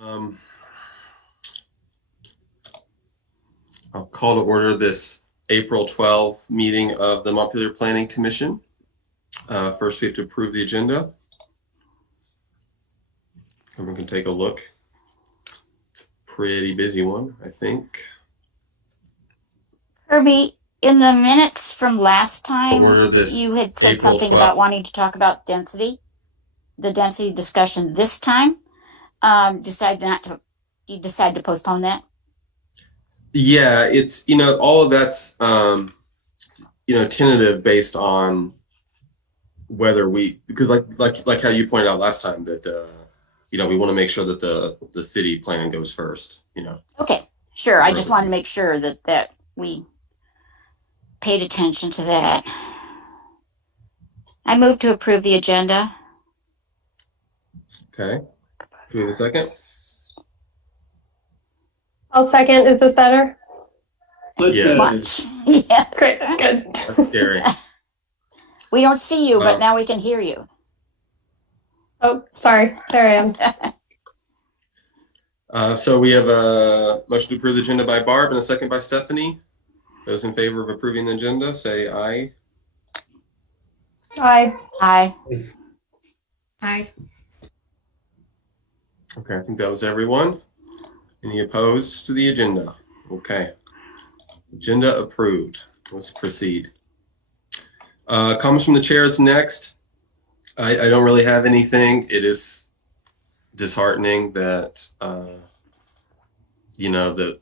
Um, I'll call to order this April 12 meeting of the Montpelier Planning Commission. First, we have to approve the agenda. Everyone can take a look. It's a pretty busy one, I think. Kirby, in the minutes from last time, Order this you had said April something 12. about wanting to talk about density, the density discussion this time. You decided to postpone that? Yeah, it's, all of that's, tentative based on whether because like how you pointed out last time that, we want to make sure that the city plan goes first, Okay, sure. I just wanted to make sure that we paid attention to that. I move to approve the agenda. Okay. Do we have a second? I'll second. Is this better? Yes. Yes. Great, good. That's scary. We don't see you, but now we can hear you. Oh, sorry. There I am. So we have a motion to approve the agenda by Barb and a second by Stephanie. Those in favor of approving the agenda, say aye. Aye. Aye. Aye. Okay, I think that was everyone. Any opposed to the agenda? Okay. Agenda approved. Let's proceed. Comments from the chair is next. I don't really have anything. It is disheartening that, the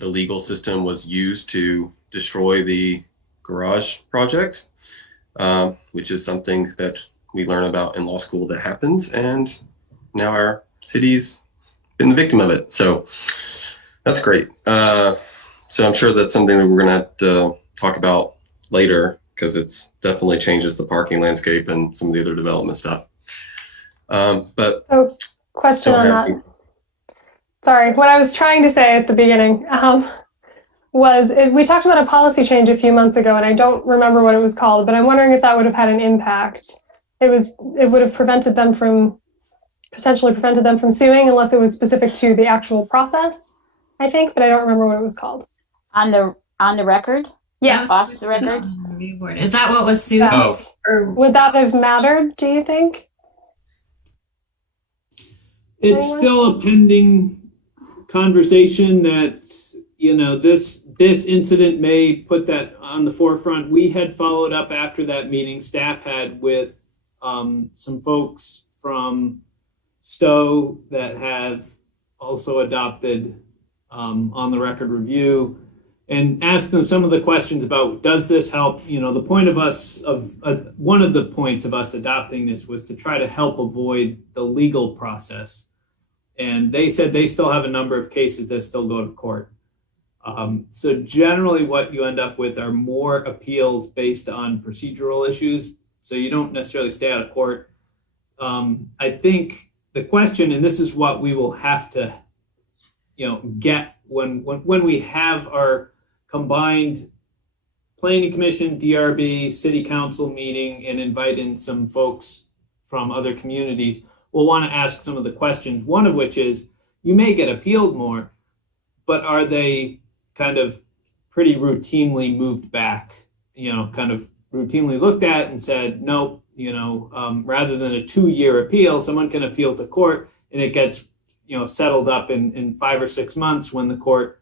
legal system was used to destroy the garage project, which is something that we learn about in law school that happens, and now our city's been the victim of it. So that's great. So I'm sure that's something that we're gonna have to talk about later, because it's definitely changes the parking landscape and some of the other development stuff. But question on that. Sorry, what I was trying to say at the beginning was we talked about a policy change a few months ago, and I don't remember what it was called, but I'm wondering if that would have had an impact. It would have potentially prevented them from suing unless it was specific to the actual process, I think, but I don't remember what it was called. On the record? Yes. Off the record? Is that what was sued? Oh. Or would that have mattered, do you think? It's still a pending conversation that, this incident may put that on the forefront. We had followed up after that meeting, staff had, with some folks from Stowe that have also adopted on the record review, and asked them some of the questions about, does this help? The point of one of the points of us adopting this was to try to help avoid the legal process. And they said they still have a number of cases that still go to court. So generally what you end up with are more appeals based on procedural issues. So you don't necessarily stay out of court. I think the question, and this is what we will have to, get when we have our combined planning commission, DRB, city council meeting, and invite in some folks from other communities, we'll want to ask some of the questions. One of which is, you may get appealed more, but are they kind of pretty routinely moved back, kind of routinely looked at and said, nope, rather than a 2-year appeal, someone can appeal to court and it gets, settled up in 5 or 6 months when the court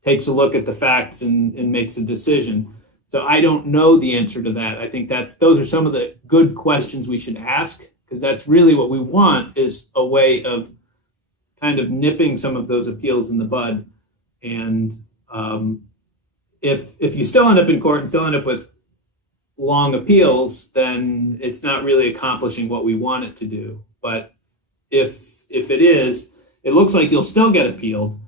takes a look at the facts and makes a decision. So I don't know the answer to that. I think those are some of the good questions we should ask, because that's really what we want, is a way of kind of nipping some of those appeals in the bud. And if you still end up in court and still end up with long appeals, then it's not really accomplishing what we want it to do. But if it is, it looks like you'll still get appealed.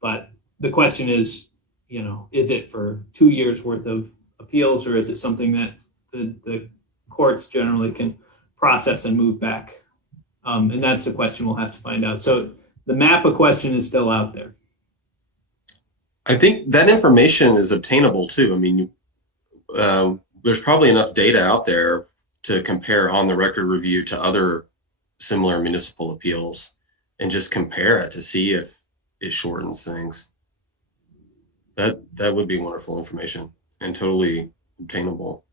But the question is, is it for 2 years worth of appeals, or is it something that the courts generally can process and move back? And that's the question we'll have to find out. So the MAPA question is still out there. I think that information is obtainable too. I mean, there's probably enough data out there to compare on the record review to other similar municipal appeals. and just compare it to see if it shortens things. That would be wonderful information and totally obtainable.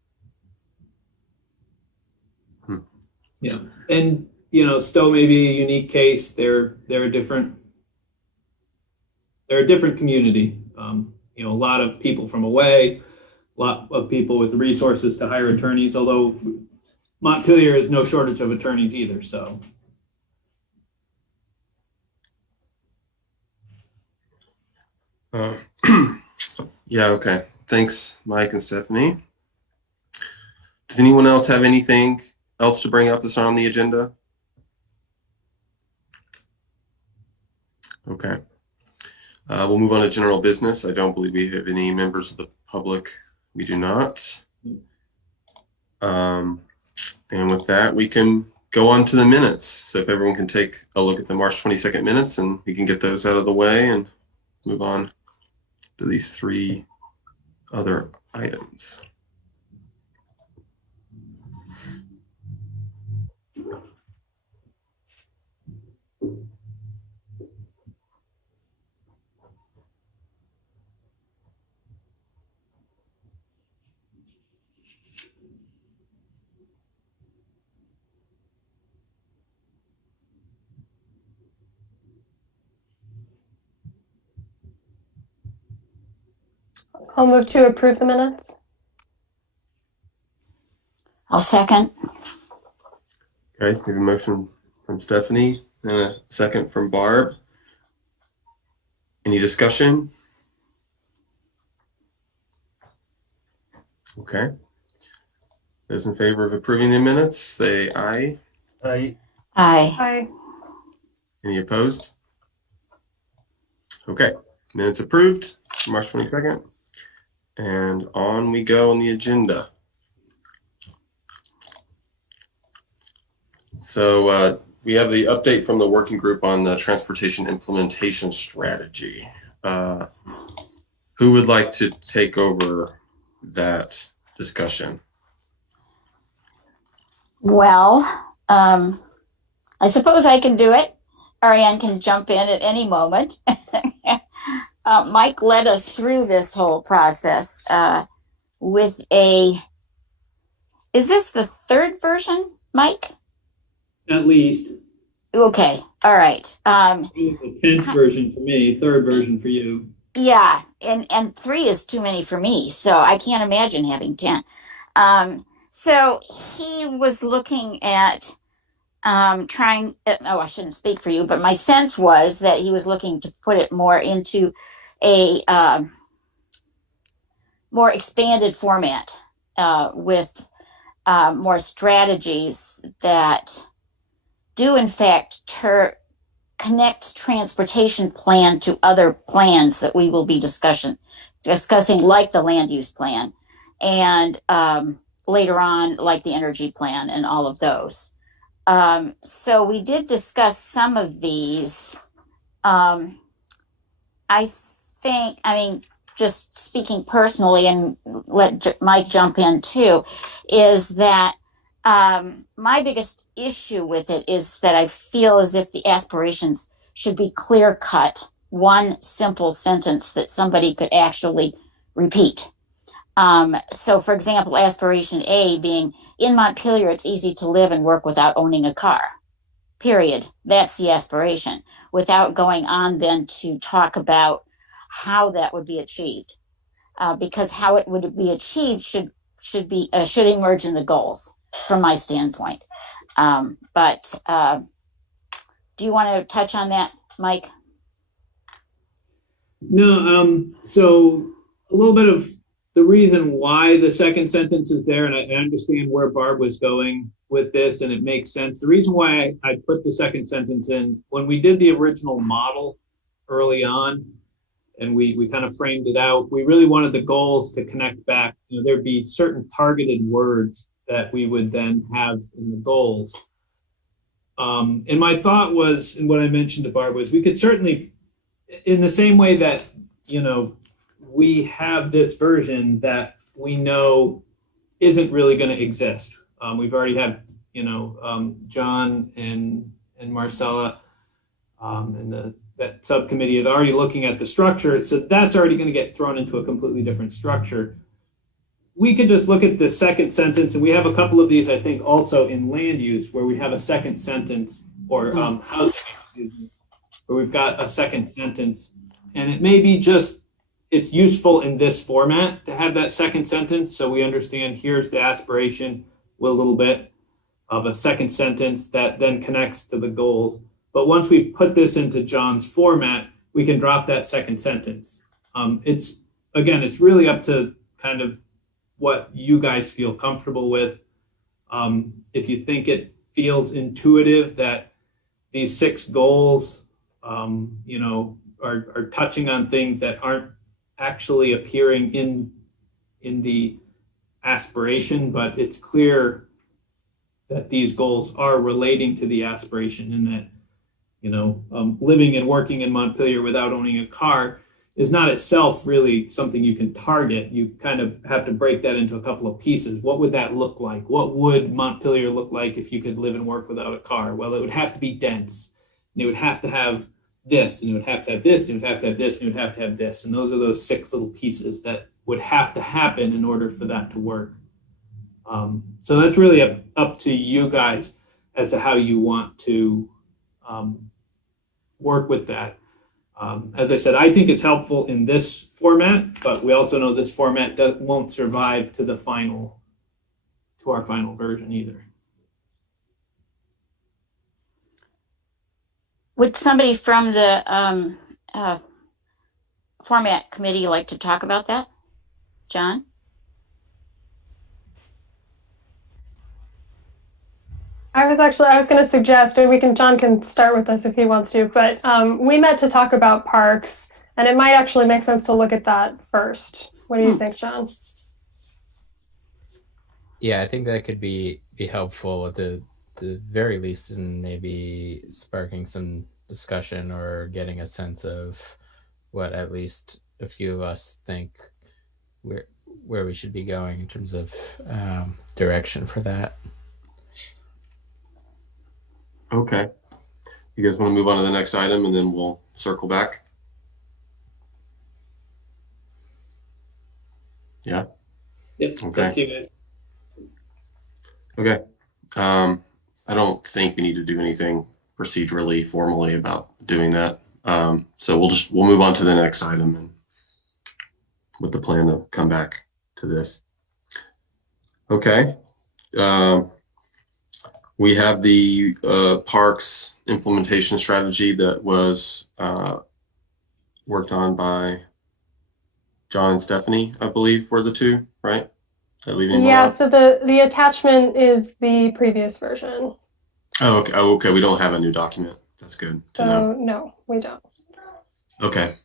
Yeah, and Stowe may be a unique case. They're a different community. A lot of people from away, a lot of people with resources to hire attorneys. Although Montpelier is no shortage of attorneys either. So. Yeah. Okay. Thanks, Mike and Stephanie. Does anyone else have anything else to bring up that's not on the agenda? Okay. We'll move on to general business. I don't believe we have any members of the public. We do not. And with that, we can go on to the minutes. So if everyone can take a look at the March 22nd minutes, and we can get those out of the way and move on to these 3 other items. I'll move to approve the minutes. I'll second. Okay, we have a motion from Stephanie and a second from Barb. Any discussion? Okay. Those in favor of approving the minutes, say aye. Aye. Aye. Aye. Any opposed? Okay, minutes approved, March 22nd. And on we go on the agenda. So we have the update from the working group on the transportation implementation strategy. Who would like to take over that discussion? Well, I suppose I can do it. Ariane can jump in at any moment. Mike led us through this whole process with is this the 3rd version, Mike? At least. Okay, all right. The 10th version for me, 3rd version for you. Yeah, and 3 is too many for me, so I can't imagine having 10. So he was looking at I shouldn't speak for you, but my sense was that he was looking to put it more into a more expanded format with more strategies that do in fact connect transportation plan to other plans that we will be discussing, like the land use plan, and later on, like the energy plan and all of those. So we did discuss some of these. Just speaking personally, and let Mike jump in too, is that my biggest issue with it is that I feel as if the aspirations should be clear cut, one simple sentence that somebody could actually repeat. So for example, aspiration A being, in Montpelier, it's easy to live and work without owning a car, period. That's the aspiration, without going on then to talk about how that would be achieved, because how it would be achieved should emerge in the goals from my standpoint. But do you want to touch on that, Mike? No, so a little bit of the reason why the second sentence is there, and I understand where Barb was going with this, and it makes sense. The reason why I put the second sentence in, when we did the original model early on, and we kind of framed it out, we really wanted the goals to connect back. There'd be certain targeted words that we would then have in the goals. And my thought was, and what I mentioned to Barb was, we could certainly, in the same way that, we have this version that we know isn't really going to exist. We've already had, John and Marcella and that subcommittee is already looking at the structure, so that's already going to get thrown into a completely different structure. We could just look at the second sentence, and we have a couple of these, I think, also in land use, where we have a second sentence, or housing, excuse me, where we've got a second sentence, and it may be just, it's useful in this format to have that second sentence, so we understand here's the aspiration with a little bit of a second sentence that then connects to the goals. But once we put this into John's format, we can drop that second sentence. It's really up to kind of what you guys feel comfortable with. If you think it feels intuitive that these 6 goals, are touching on things that aren't actually appearing in the aspiration, but it's clear that these goals are relating to the aspiration, and that, living and working in Montpelier without owning a car is not itself really something you can target. You kind of have to break that into a couple of pieces. What would that look like? What would Montpelier look like if you could live and work without a car? Well, it would have to be dense, and it would have to have this, and it would have to have this, and it would have to have this, and it would have to have this. And those are those 6 little pieces that would have to happen in order for that to work. So that's really up to you guys as to how you want to work with that. As I said, I think it's helpful in this format, but we also know this format won't survive to our final version either. Would somebody from the format committee like to talk about that? John? I was going to suggest, and John can start with this if he wants to, but we met to talk about parks, and it might actually make sense to look at that first. What do you think, John? Yeah, I think that could be helpful at the very least, in maybe sparking some discussion or getting a sense of what at least a few of us think where we should be going in terms of direction for that. Okay. You guys want to move on to the next item, and then we'll circle back? Yeah? Yep. Okay. Okay. I don't think we need to do anything procedurally, formally about doing that. So we'll move on to the next item, and with the plan to come back to this. Okay. We have the parks implementation strategy that was worked on by John and Stephanie, I believe, were the two, right? Yeah, so the attachment is the previous version. Oh, okay. Oh, okay. We don't have a new document. That's good to know. No, we don't. Okay.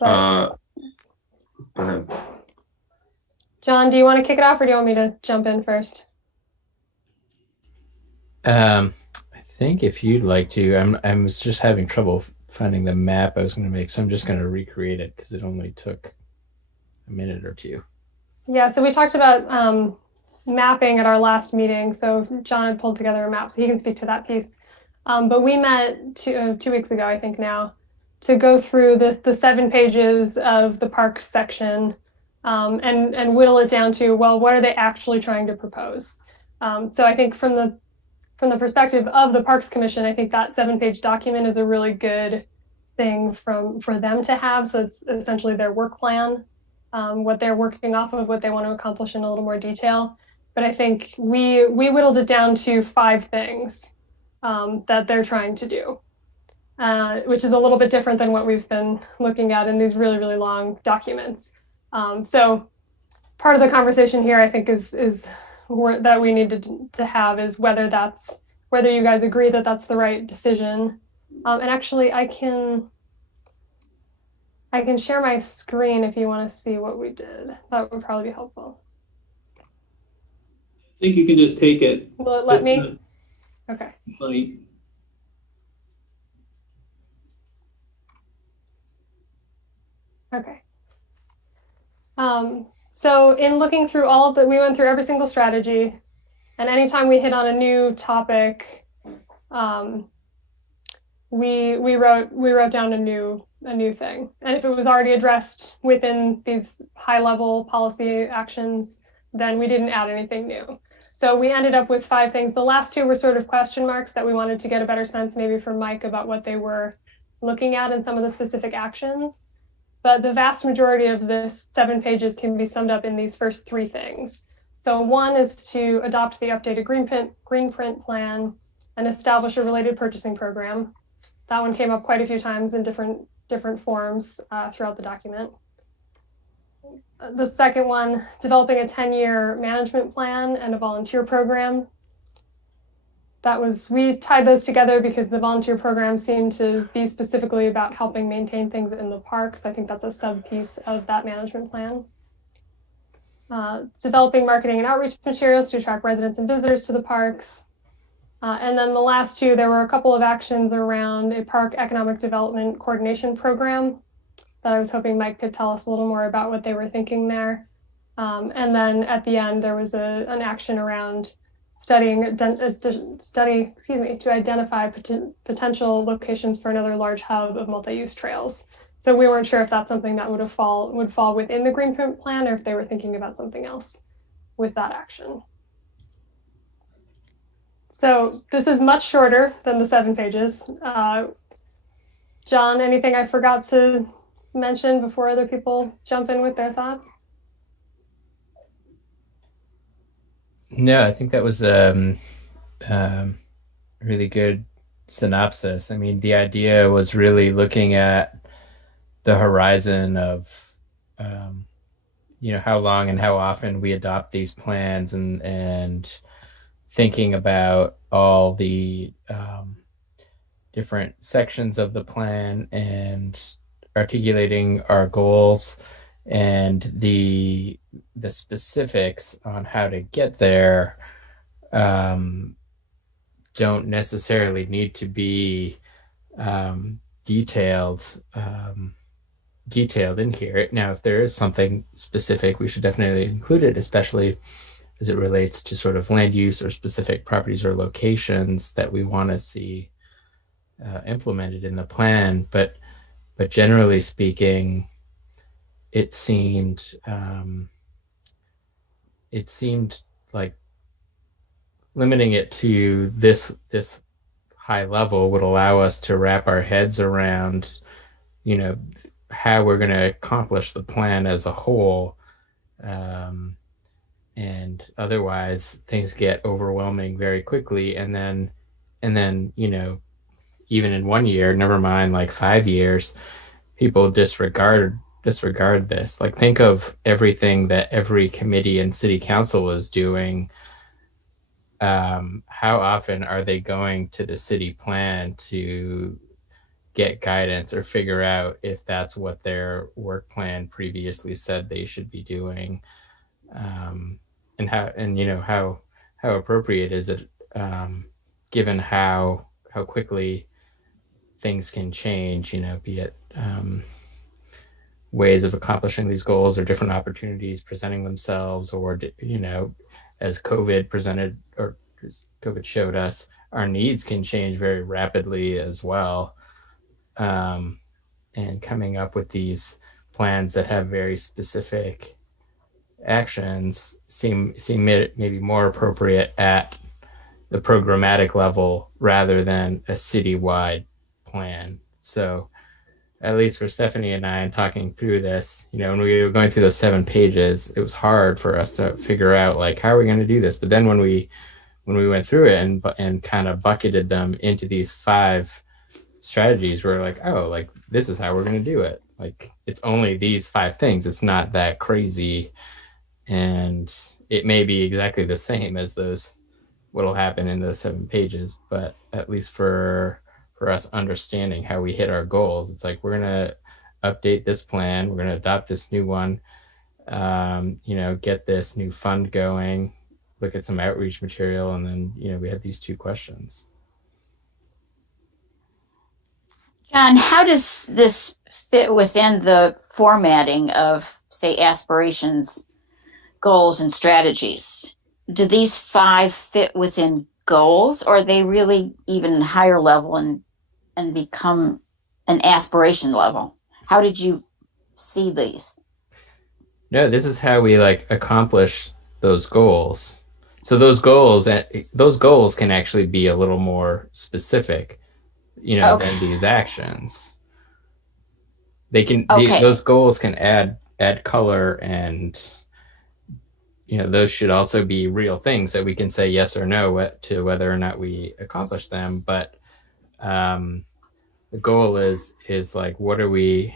Go ahead. John, do you want to kick it off, or do you want me to jump in first? I think if you'd like to, I was just having trouble finding the map I was going to make, so I'm just going to recreate it because it only took a minute or two. Yeah, so we talked about mapping at our last meeting. So John had pulled together a map, so he can speak to that piece. But we met 2 weeks ago, I think now, to go through the 7 pages of the parks section and whittle it down to, well, what are they actually trying to propose? So I think from the perspective of the Parks Commission, I think that 7-page document is a really good thing for them to have. So it's essentially their work plan, what they're working off of, what they want to accomplish in a little more detail. But I think we whittled it down to 5 things that they're trying to do, which is a little bit different than what we've been looking at in these really, really long documents. So part of the conversation here, I think, is that we needed to have is whether you guys agree that that's the right decision. And actually, I can share my screen if you want to see what we did. That would probably be helpful. I think you can just take it. Will it let me? Okay. Funny. Okay. So in looking through all of we went through every single strategy, and anytime we hit on a new topic, we wrote down a new thing. And if it was already addressed within these high level policy actions, then we didn't add anything new. So we ended up with 5 things. The last 2 were sort of question marks that we wanted to get a better sense maybe from Mike about what they were looking at in some of the specific actions. But the vast majority of this 7 pages can be summed up in these first 3 things. So 1 is to adopt the updated green print plan and establish a related purchasing program. That one came up quite a few times in different forms throughout the document. The second one, developing a 10-year management plan and a volunteer program. We tied those together because the volunteer program seemed to be specifically about helping maintain things in the parks. I think that's a sub piece of that management plan. Developing marketing and outreach materials to attract residents and visitors to the parks. And then the last 2, there were a couple of actions around a park economic development coordination program that I was hoping Mike could tell us a little more about what they were thinking there. And then at the end, there was an action around to identify potential locations for another large hub of multi-use trails. So we weren't sure if that's something that would fall within the green print plan or if they were thinking about something else with that action. So this is much shorter than the 7 pages. John, anything I forgot to mention before other people jump in with their thoughts? No, I think that was a really good synopsis. I mean, the idea was really looking at the horizon of, how long and how often we adopt these plans and thinking about all the different sections of the plan and articulating our goals and the specifics on how to get there don't necessarily need to be detailed in here. Now, if there is something specific, we should definitely include it, especially as it relates to sort of land use or specific properties or locations that we want to see implemented in the plan. But generally speaking, it seemed like limiting it to this high level would allow us to wrap our heads around, how we're going to accomplish the plan as a whole. And otherwise things get overwhelming very quickly. And then, even in 1 year, never mind like 5 years, people disregard this. Like, think of everything that every committee and city council is doing. How often are they going to the city plan to get guidance or figure out if that's what their work plan previously said they should be doing? And how appropriate is it, given how quickly things can change, be it ways of accomplishing these goals or different opportunities presenting themselves, or as COVID showed us, our needs can change very rapidly as well. And coming up with these plans that have very specific actions seem maybe more appropriate at the programmatic level rather than a citywide plan. So at least for Stephanie and I, and talking through this, when we were going through those 7 pages, it was hard for us to figure out, like, how are we going to do this? But then when we went through it and kind of bucketed them into these 5 strategies, we're like, oh, like, this is how we're going to do it. Like, it's only these 5 things. It's not that crazy. And it may be exactly the same as what'll happen in those 7 pages, but at least for us understanding how we hit our goals, it's like, we're going to update this plan, we're going to adopt this new one, get this new fund going, look at some outreach material, and then we have these 2 questions. John, how does this fit within the formatting of, say, aspirations, goals, and strategies? Do these 5 fit within goals, or are they really even higher level and and become an aspiration level? How did you see these? No, this is how we like accomplish those goals. So those goals can actually be a little more specific, than these actions. They can those goals can add color, and those should also be real things that we can say yes or no to whether or not we accomplish them. But the goal is like, what are we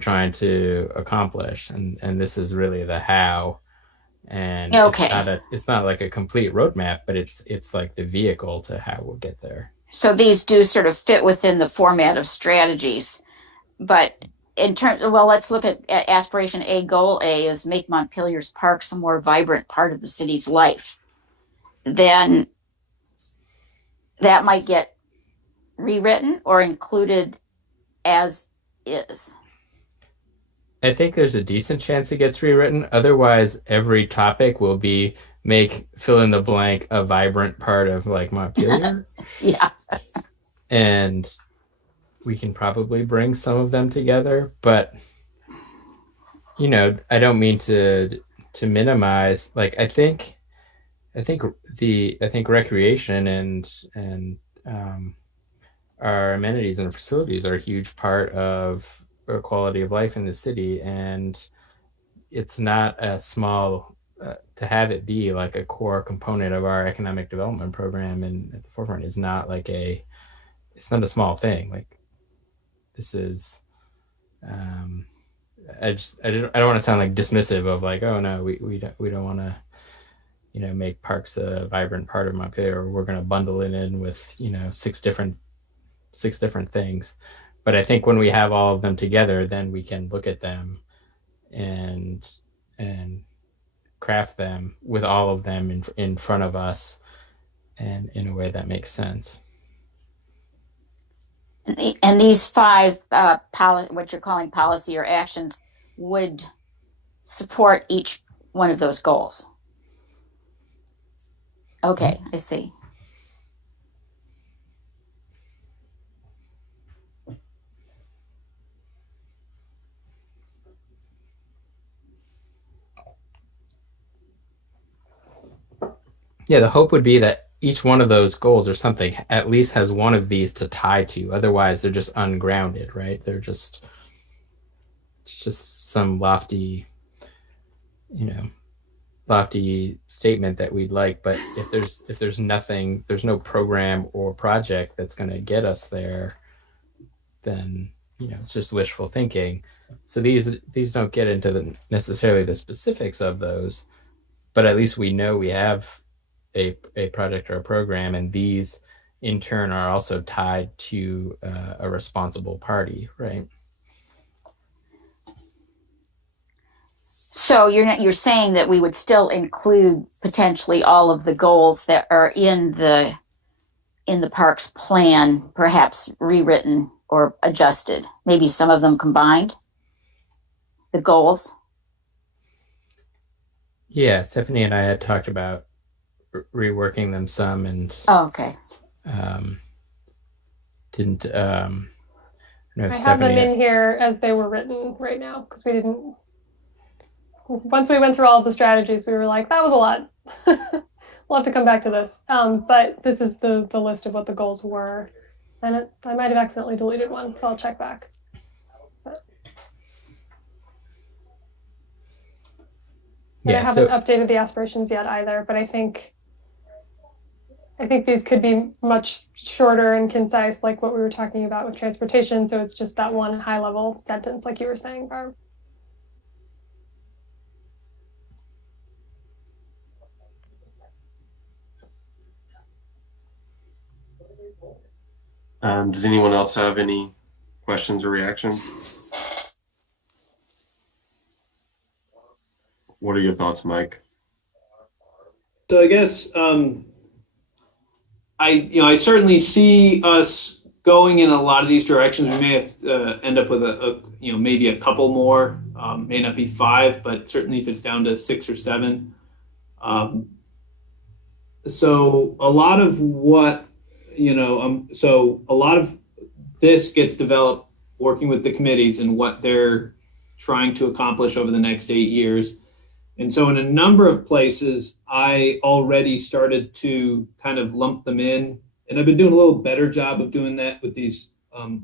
trying to accomplish, and this is really the how. And it's not like a complete roadmap, but it's like the vehicle to how we'll get there. So these do sort of fit within the format of strategies, but in terms, let's look at aspiration A. Goal A is make Montpelier's parks a more vibrant part of the city's life. Then that might get rewritten or included as is. I think there's a decent chance it gets rewritten. Otherwise, every topic will be make fill in the blank a vibrant part of like Montpelier. Yeah. And we can probably bring some of them together, but I don't mean to minimize. Like I think recreation and our amenities and facilities are a huge part of our quality of life in the city, and it's not a small to have it be like a core component of our economic development program and at the forefront is not like it's not a small thing. Like this is I don't want to sound like dismissive of like, oh no, we don't want to make parks a vibrant part of Montpelier, or we're going to bundle it in with six different things. But I think when we have all of them together, then we can look at them and craft them with all of them in front of us, and in a way that makes sense. And these 5 what you're calling policy or actions would support each one of those goals. Okay, I see. Yeah, the hope would be that each one of those goals or something at least has one of these to tie to. Otherwise, they're just ungrounded, right? It's just some lofty statement that we'd like. But if there's nothing, there's no program or project that's going to get us there, then it's just wishful thinking. So these don't get into necessarily the specifics of those, but at least we know we have a project or a program, and these in turn are also tied to a responsible party, right? So you're saying that we would still include potentially all of the goals that are in the park's plan, perhaps rewritten or adjusted, maybe some of them combined, the goals? Yeah, Stephanie and I had talked about reworking them some, and okay. Didn't I have them in here as they were written right now, because we didn't. Once we went through all of the strategies, we were like, that was a lot. We'll have to come back to this. But this is the list of what the goals were, and I might have accidentally deleted one, so I'll check back. But I haven't updated the aspirations yet either, but I think these could be much shorter and concise, like what we were talking about with transportation. So it's just that one high level sentence, like you were saying, Barb. Does anyone else have any questions or reactions? What are your thoughts, Mike? So I guess I certainly see us going in a lot of these directions. We may have to end up with maybe a couple more, may not be 5, but certainly if it's down to 6 or 7. So a lot of what So a lot of this gets developed working with the committees and what they're trying to accomplish over the next 8 years. And so in a number of places, I already started to kind of lump them in, and I've been doing a little better job of doing that with these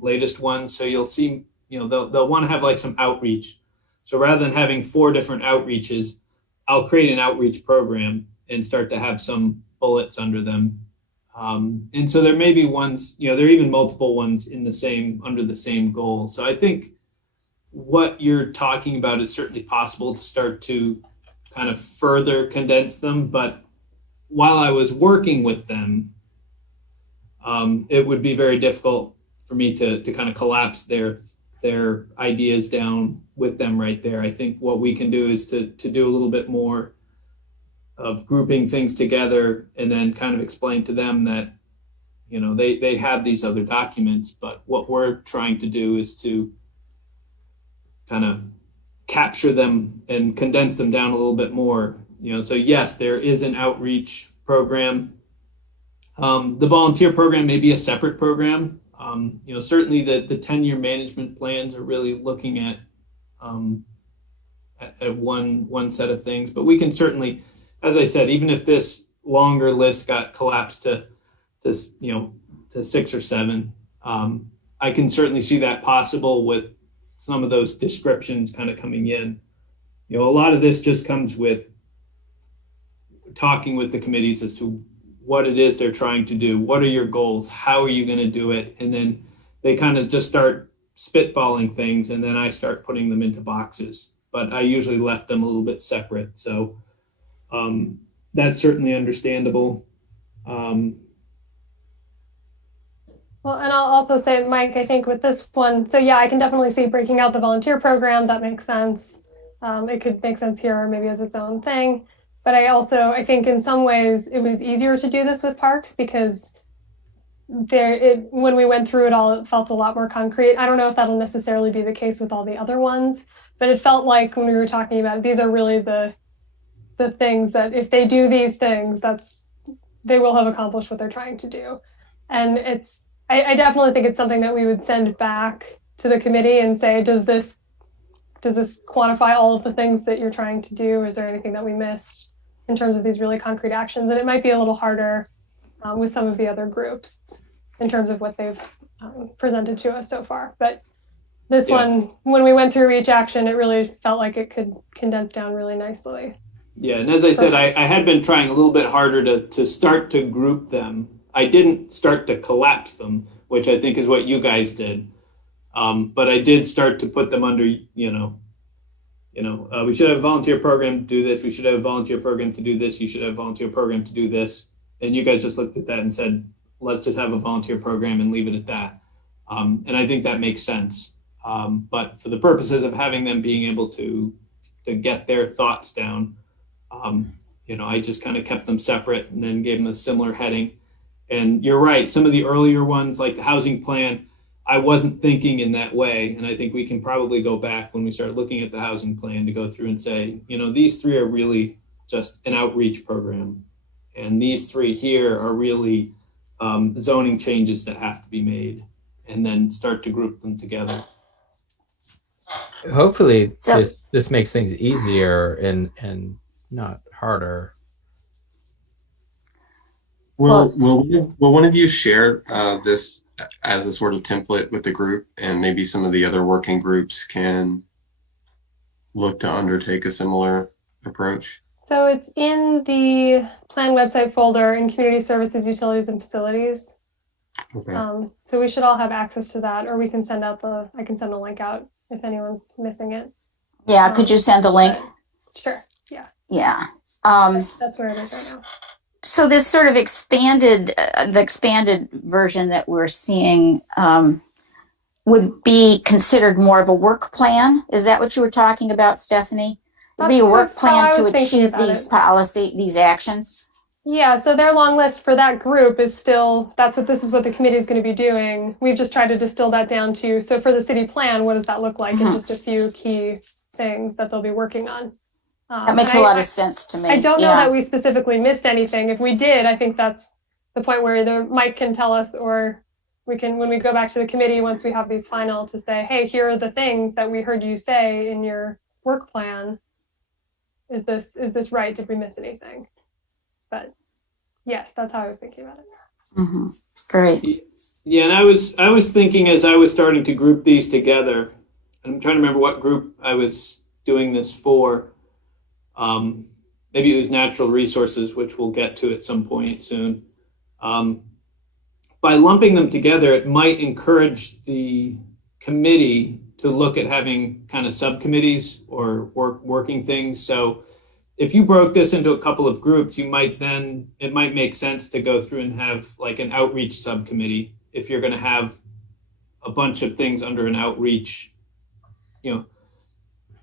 latest ones. So you'll see, they'll want to have like some outreach. So rather than having 4 different outreaches, I'll create an outreach program and start to have some bullets under them. And so there may be ones, there are even multiple ones under the same goal. So I think what you're talking about is certainly possible to start to kind of further condense them. But while I was working with them, it would be very difficult for me to kind of collapse their ideas down with them right there. I think what we can do is to do a little bit more of grouping things together and then kind of explain to them that, they have these other documents, but what we're trying to do is to kind of capture them and condense them down a little bit more. So yes, there is an outreach program. The volunteer program may be a separate program. Certainly the 10-year management plans are really looking at one set of things, but we can certainly, as I said, even if this longer list got collapsed to 6 or 7, I can certainly see that possible with some of those descriptions kind of coming in. A lot of this just comes with talking with the committees as to what it is they're trying to do. What are your goals? How are you going to do it? And then they kind of just start spitballing things, and then I start putting them into boxes. But I usually left them a little bit separate. So that's certainly understandable. Well, and I'll also say, Mike, I think with this one, so yeah, I can definitely see breaking out the volunteer program. That makes sense. It could make sense here or maybe as its own thing. But I think in some ways it was easier to do this with parks because when we went through it all, it felt a lot more concrete. I don't know if that'll necessarily be the case with all the other ones, but it felt like when we were talking about it, these are really the things that if they do these things, they will have accomplished what they're trying to do. And I definitely think it's something that we would send back to the committee and say, does this quantify all of the things that you're trying to do? Is there anything that we missed in terms of these really concrete actions? And it might be a little harder with some of the other groups in terms of what they've presented to us so far. But this one, when we went through each action, it really felt like it could condense down really nicely. Yeah, and as I said, I had been trying a little bit harder to start to group them. I didn't start to collapse them, which I think is what you guys did. But I did start to put them under, we should have a volunteer program to do this. We should have a volunteer program to do this. You should have a volunteer program to do this. And you guys just looked at that and said, let's just have a volunteer program and leave it at that. And I think that makes sense. But for the purposes of having them being able to get their thoughts down, I just kind of kept them separate and then gave them a similar heading. And you're right, some of the earlier ones, like the housing plan, I wasn't thinking in that way. And I think we can probably go back when we start looking at the housing plan to go through and say, these 3 are really just an outreach program. And these 3 here are really zoning changes that have to be made, and then start to group them together. Hopefully this makes things easier and not harder. Will one of you share this as a sort of template with the group, and maybe some of the other working groups can look to undertake a similar approach? So it's in the plan website folder in community services, utilities, and facilities. Okay. So we should all have access to that, or we can I can send a link out if anyone's missing it. Yeah, could you send the link? Sure, yeah. Yeah. That's where it is right now. So this sort of the expanded version that we're seeing would be considered more of a work plan. Is that what you were talking about, Stephanie? Would be a work plan to achieve these actions? Yeah, so their long list for that group is still, this is what the committee is going to be doing. We've just tried to distill that down to, so for the city plan, what does that look like? And just a few key things that they'll be working on. That makes a lot of sense to me. I don't know that we specifically missed anything. If we did, I think that's the point where either Mike can tell us, or we can, when we go back to the committee, once we have these final, to say, hey, here are the things that we heard you say in your work plan. Is this right? Did we miss anything? But yes, that's how I was thinking about it. Mm-hmm. Great. Yeah, and I was thinking as I was starting to group these together, and I'm trying to remember what group I was doing this for. Maybe it was natural resources, which we'll get to at some point soon. By lumping them together, it might encourage the committee to look at having kind of subcommittees or working things. So if you broke this into a couple of groups, it might make sense to go through and have like an outreach subcommittee. If you're going to have a bunch of things under an outreach,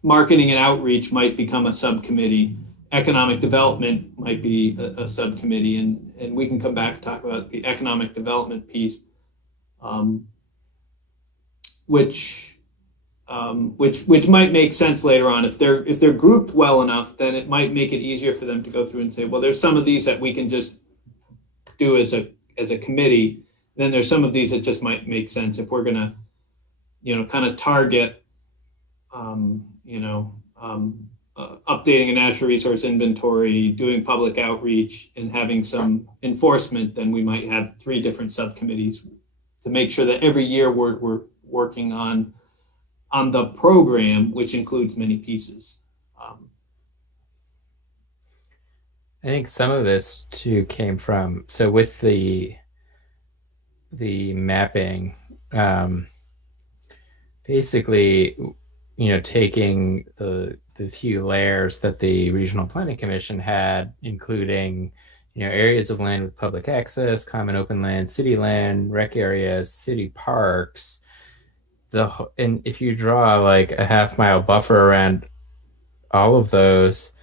marketing and outreach might become a subcommittee. Economic development might be a subcommittee, and we can come back and talk about the economic development piece, which might make sense later on. If they're grouped well enough, then it might make it easier for them to go through and say, well, there's some of these that we can just do as a committee. Then there's some of these that just might make sense if we're gonna, kind of target, updating a natural resource inventory, doing public outreach, and having some enforcement. Then we might have 3 different subcommittees to make sure that every year we're working on the program, which includes many pieces. I think some of this too came from, so with the mapping, basically, taking the few layers that the Regional Planning Commission had, including, areas of land with public access, common open land, city land, rec areas, city parks. And if you draw like a half-mile buffer around all of those,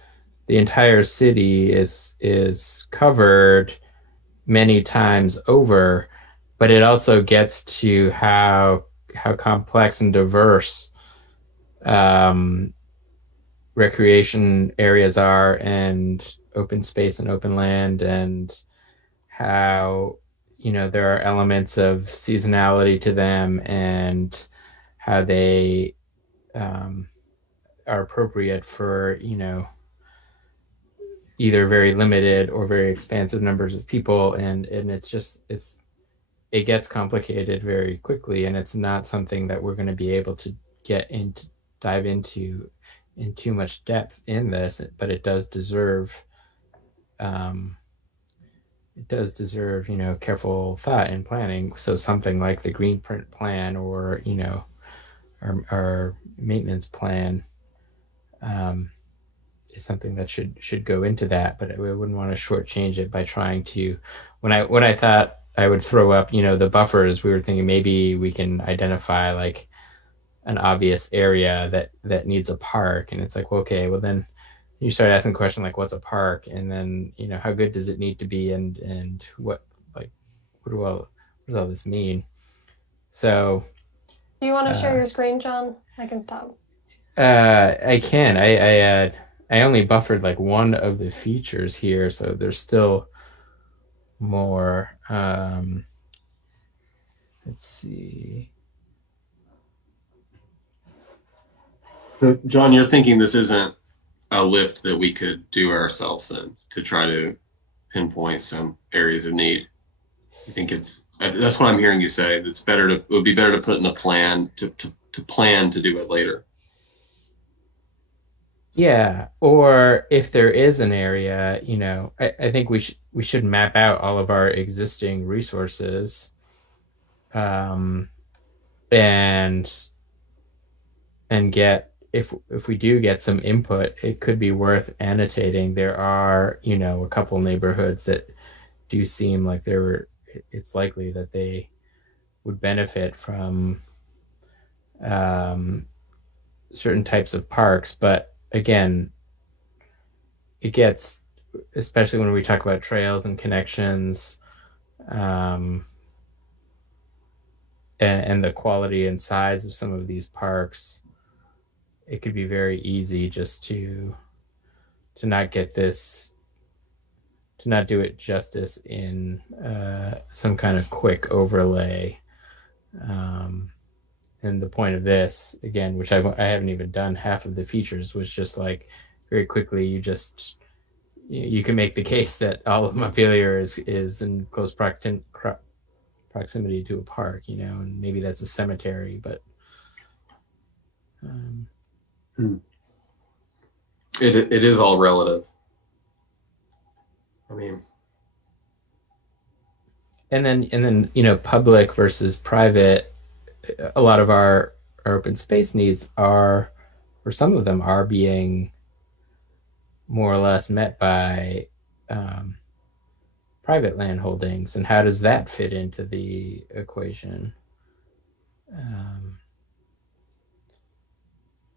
the entire city is covered many times over. But it also gets to how complex and diverse recreation areas are, and open space and open land, and how there are elements of seasonality to them, and how they are appropriate for either very limited or very expansive numbers of people, and it gets complicated very quickly, and it's not something that we're going to be able to dive into in too much depth in this, but it does deserve careful thought and planning. So something like the green print plan, or our maintenance plan, is something that should go into that. But we wouldn't want to shortchange it by trying to. When I thought I would throw up, the buffers, we were thinking maybe we can identify like an obvious area that needs a park, and it's like, well, okay, well then you start asking the question like, what's a park, and then how good does it need to be, and what does all this mean? So, do you want to share your screen, John? I can stop. I can. I only buffered like one of the features here, so there's still more. Let's see. So, John, you're thinking this isn't a lift that we could do ourselves then, to try to pinpoint some areas of need? You think that's what I'm hearing you say. It would be better to put in the plan to plan to do it later. Yeah, or if there is an area, I think we should map out all of our existing resources, and get, if we do get some input, it could be worth annotating. There are, a couple neighborhoods that do seem like it's likely that they would benefit from certain types of parks. But again, it gets, especially when we talk about trails and connections, and the quality and size of some of these parks, it could be very easy just to not get this to not do it justice in some kind of quick overlay. And the point of this, again, which I haven't even done half of the features, was just like very quickly you can make the case that all of Montpelier is in close proximity to a park, and maybe that's a cemetery, but it is all relative. I mean, and then public versus private. A lot of our open space needs are, or some of them are, being more or less met by private land holdings. And how does that fit into the equation?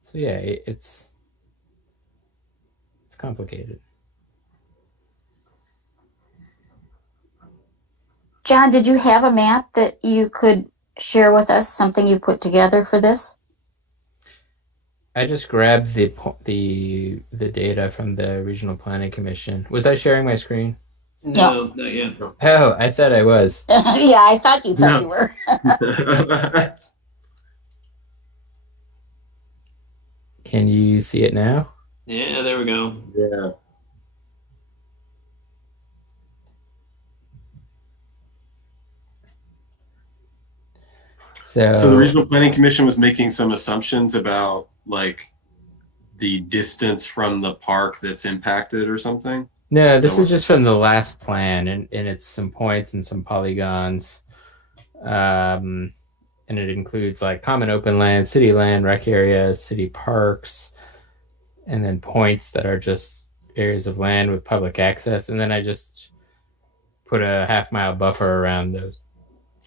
So yeah, it's complicated. John, did you have a map that you could share with us, something you put together for this? I just grabbed the data from the Regional Planning Commission. Was I sharing my screen? No, not yet. Oh, I thought I was. Yeah, I thought you were. Can you see it now? Yeah, there we go. yeah. So the Regional Planning Commission was making some assumptions about like the distance from the park that's impacted or something. No, this is just from the last plan, and it's some points and some polygons. And it includes like common open land, city land, rec areas, city parks, and then points that are just areas of land with public access. And then I just put a half-mile buffer around those.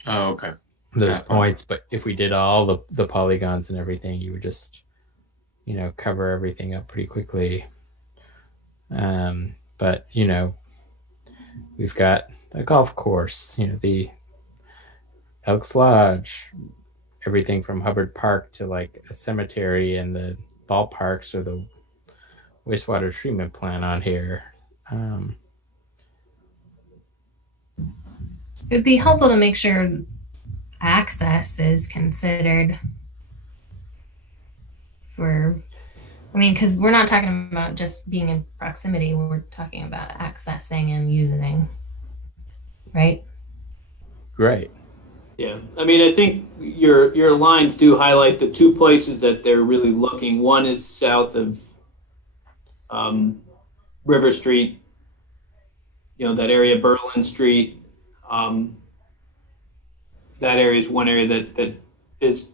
Oh, okay. Those points. But if we did all the polygons and everything, you would just, cover everything up pretty quickly. But, we've got a golf course, the Elks Lodge, everything from Hubbard Park to like a cemetery and the ballparks or the wastewater treatment plant on here. It would be helpful to make sure access is considered because we're not talking about just being in proximity, we're talking about accessing and using, right? Right. Yeah, I think your lines do highlight the two places that they're really looking. One is south of River Street, that area, Berlin Street. That area is one area that is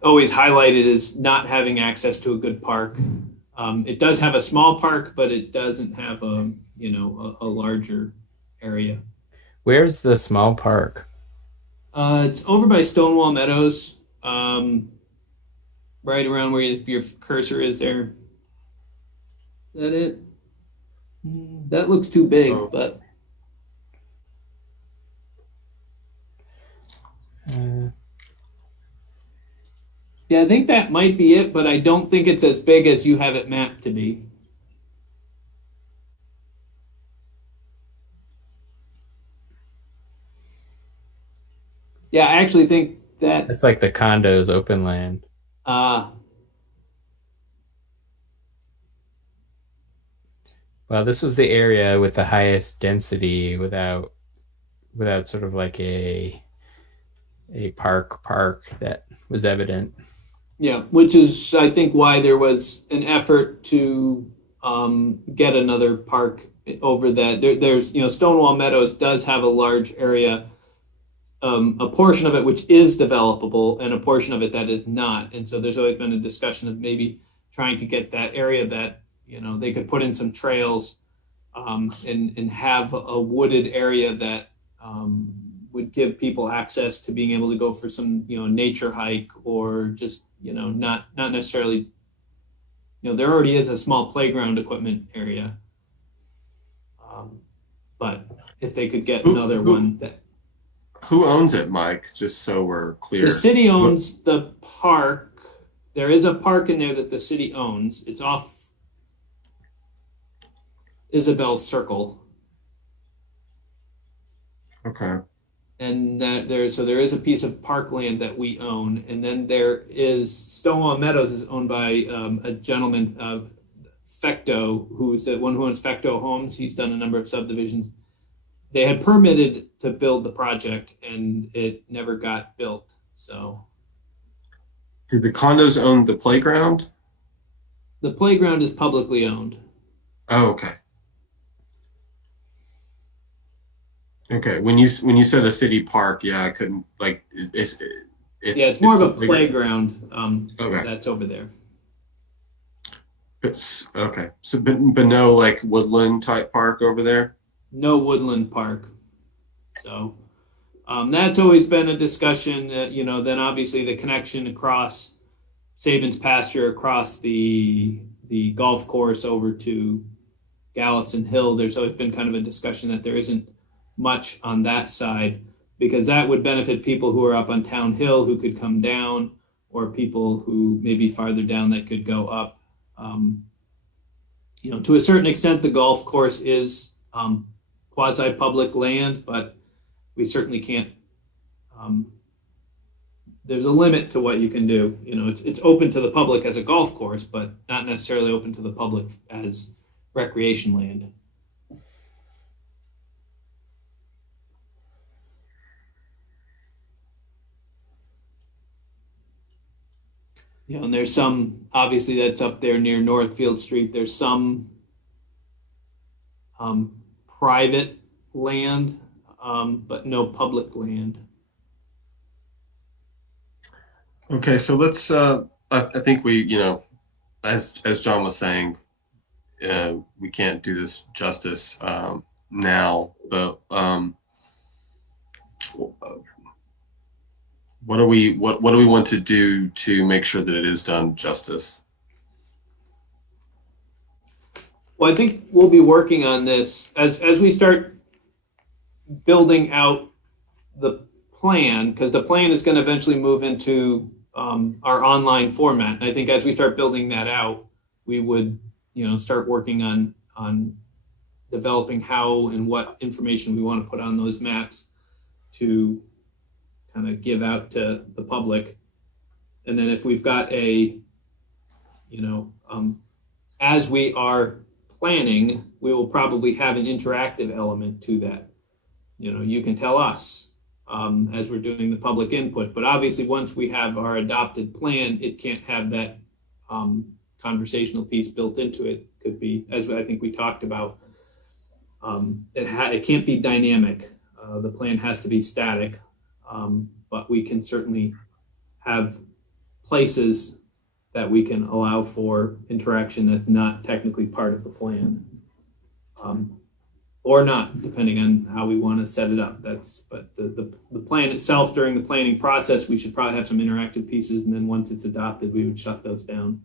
always highlighted as not having access to a good park. It does have a small park, but it doesn't have a larger area. Where's the small park? It's over by Stonewall Meadows, right around where your cursor is there. Is that it? That looks too big, but... Yeah, I think that might be it, but I don't think it's as big as you have it mapped to be. Yeah, I actually think that... It's like the condos open land. Well, this was the area with the highest density without sort of like a park that was evident. Yeah, which is, I think, why there was an effort to get another park over that. There's, Stonewall Meadows does have a large area, a portion of it which is developable and a portion of it that is not. And so there's always been a discussion of maybe trying to get that area that, they could put in some trails and have a wooded area that would give people access to being able to go for some, nature hike or just, not necessarily, there already is a small playground equipment area. But if they could get another one that. Who owns it, Mike? Just so we're clear. The city owns the park. There is a park in there that the city owns. It's off Isabel Circle. Okay. And that there is a piece of parkland that we own, and then there is Stonewall Meadows is owned by a gentleman, Fecto, who's the one who owns Fecto Homes. He's done a number of subdivisions. They had permitted to build the project, and it never got built. So, Do the condos own the playground? the playground is publicly owned. Oh, okay. Okay. When you said a city park, yeah, I couldn't like It's more of a the playground. Okay. That's over there. Okay. So, but no like woodland type park over there. No woodland park. So that's always been a discussion. Then obviously the connection across Sabin's pasture, across the golf course over to Gallison Hill. There's always been kind of a discussion that there isn't much on that side, because that would benefit people who are up on Town Hill who could come down, or people who may be farther down that could go up. To a certain extent, the golf course is quasi-public land, but we certainly can't. There's a limit to what you can do. It's open to the public as a golf course, but not necessarily open to the public as recreation land. And there's some, obviously that's up there near Northfield Street. There's some private land, but no public land. Okay, so let's. I think as John was saying, we can't do this justice now. But what do we want to do to make sure that it is done justice? Well, I think we'll be working on this as we start building out the plan, because the plan is going to eventually move into our online format. And I think as we start building that out, we would start working on developing how and what information we want to put on those maps to kind of give out to the public. And then if we've got as we are planning, we will probably have an interactive element to that. You can tell us as we're doing the public input, but obviously once we have our adopted plan, it can't have that conversational piece built into it. Could be, as I think we talked about, it can't be dynamic. The plan has to be static, but we can certainly have places that we can allow for interaction that's not technically part of the plan, or not, depending on how we want to set it up. But the plan itself, during the planning process, we should probably have some interactive pieces, and then once it's adopted, we would shut those down.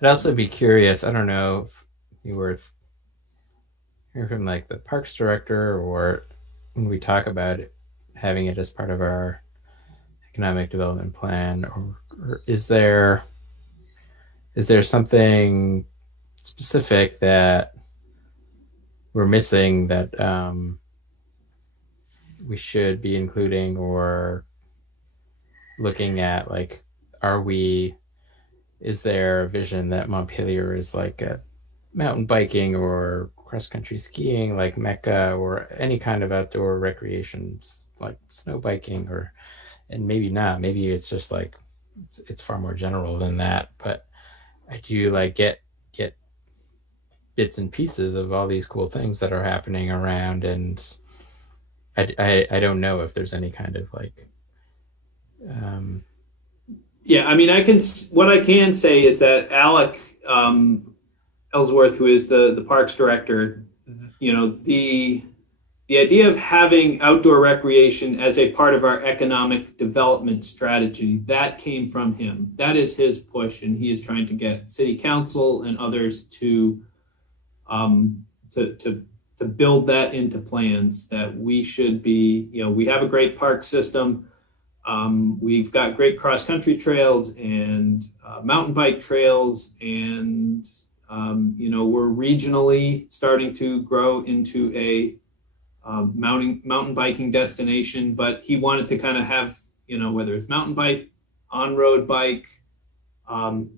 I'd also be curious, I don't know if you were hearing from like the parks director, or when we talk about it, having it as part of our economic development plan, or is there something specific that we're missing that we should be including or looking at? Like, is there a vision that Montpelier is like a mountain biking or cross-country skiing like Mecca, or any kind of outdoor recreation like snow biking, and maybe not, maybe it's just like it's far more general than that, but I do like get bits and pieces of all these cool things that are happening around, and I don't know if there's any kind of like what I can say is that Alec Ellsworth, who is the parks director, the idea of having outdoor recreation as a part of our economic development strategy, that came from him. That is his push, and he is trying to get city council and others to build that into plans, that we should be, we have a great park system. We've got great cross-country trails and mountain bike trails, and we're regionally starting to grow into a mountain biking destination, but he wanted to kind of have, whether it's mountain bike, on-road bike,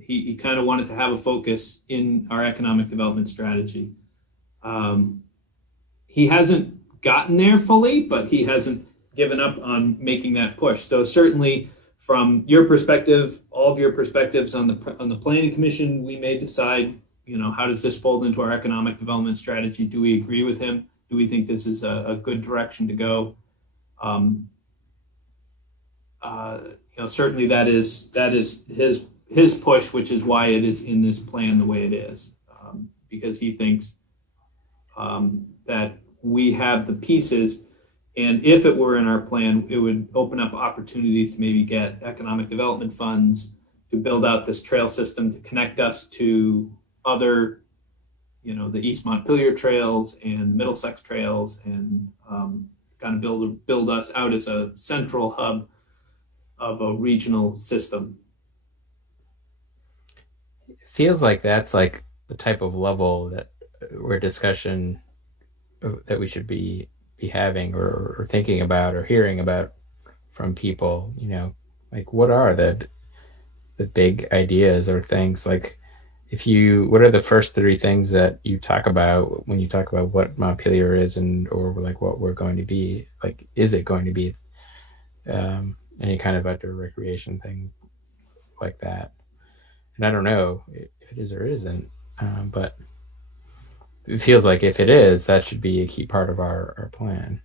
he kind of wanted to have a focus in our economic development strategy. He hasn't gotten there fully, but he hasn't given up on making that push. So certainly from your perspective, all of your perspectives on the planning commission, we may decide, how does this fold into our economic development strategy? Do we agree with him? Do we think this is a good direction to go? Certainly that is his push, which is why it is in this plan the way it is, because he thinks that we have the pieces, and if it were in our plan, it would open up opportunities to maybe get economic development funds to build out this trail system to connect us to other, the East Montpelier trails and Middlesex trails, and kind of build us out as a central hub of a regional system. It feels like that's like the type of level that where discussion that we should be having or thinking about or hearing about from people, like what are the big ideas or things, like what are the first 3 things that you talk about when you talk about what Montpelier is, or like what we're going to be, like, is it going to be any kind of outdoor recreation thing like that? And I don't know if it is or isn't, but it feels like if it is, that should be a key part of our plan.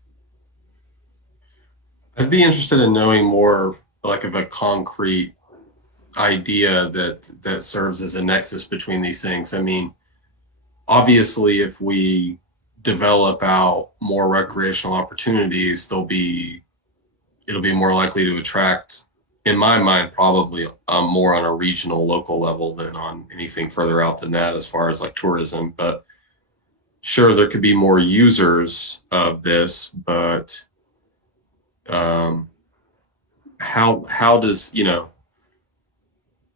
I'd be interested in knowing more, like, of a concrete idea that serves as a nexus between these things. I mean, obviously, if we develop out more recreational opportunities, it'll be more likely to attract, in my mind, probably more on a regional, local level than on anything further out than that, as far as like tourism. But sure, there could be more users of this, but how does,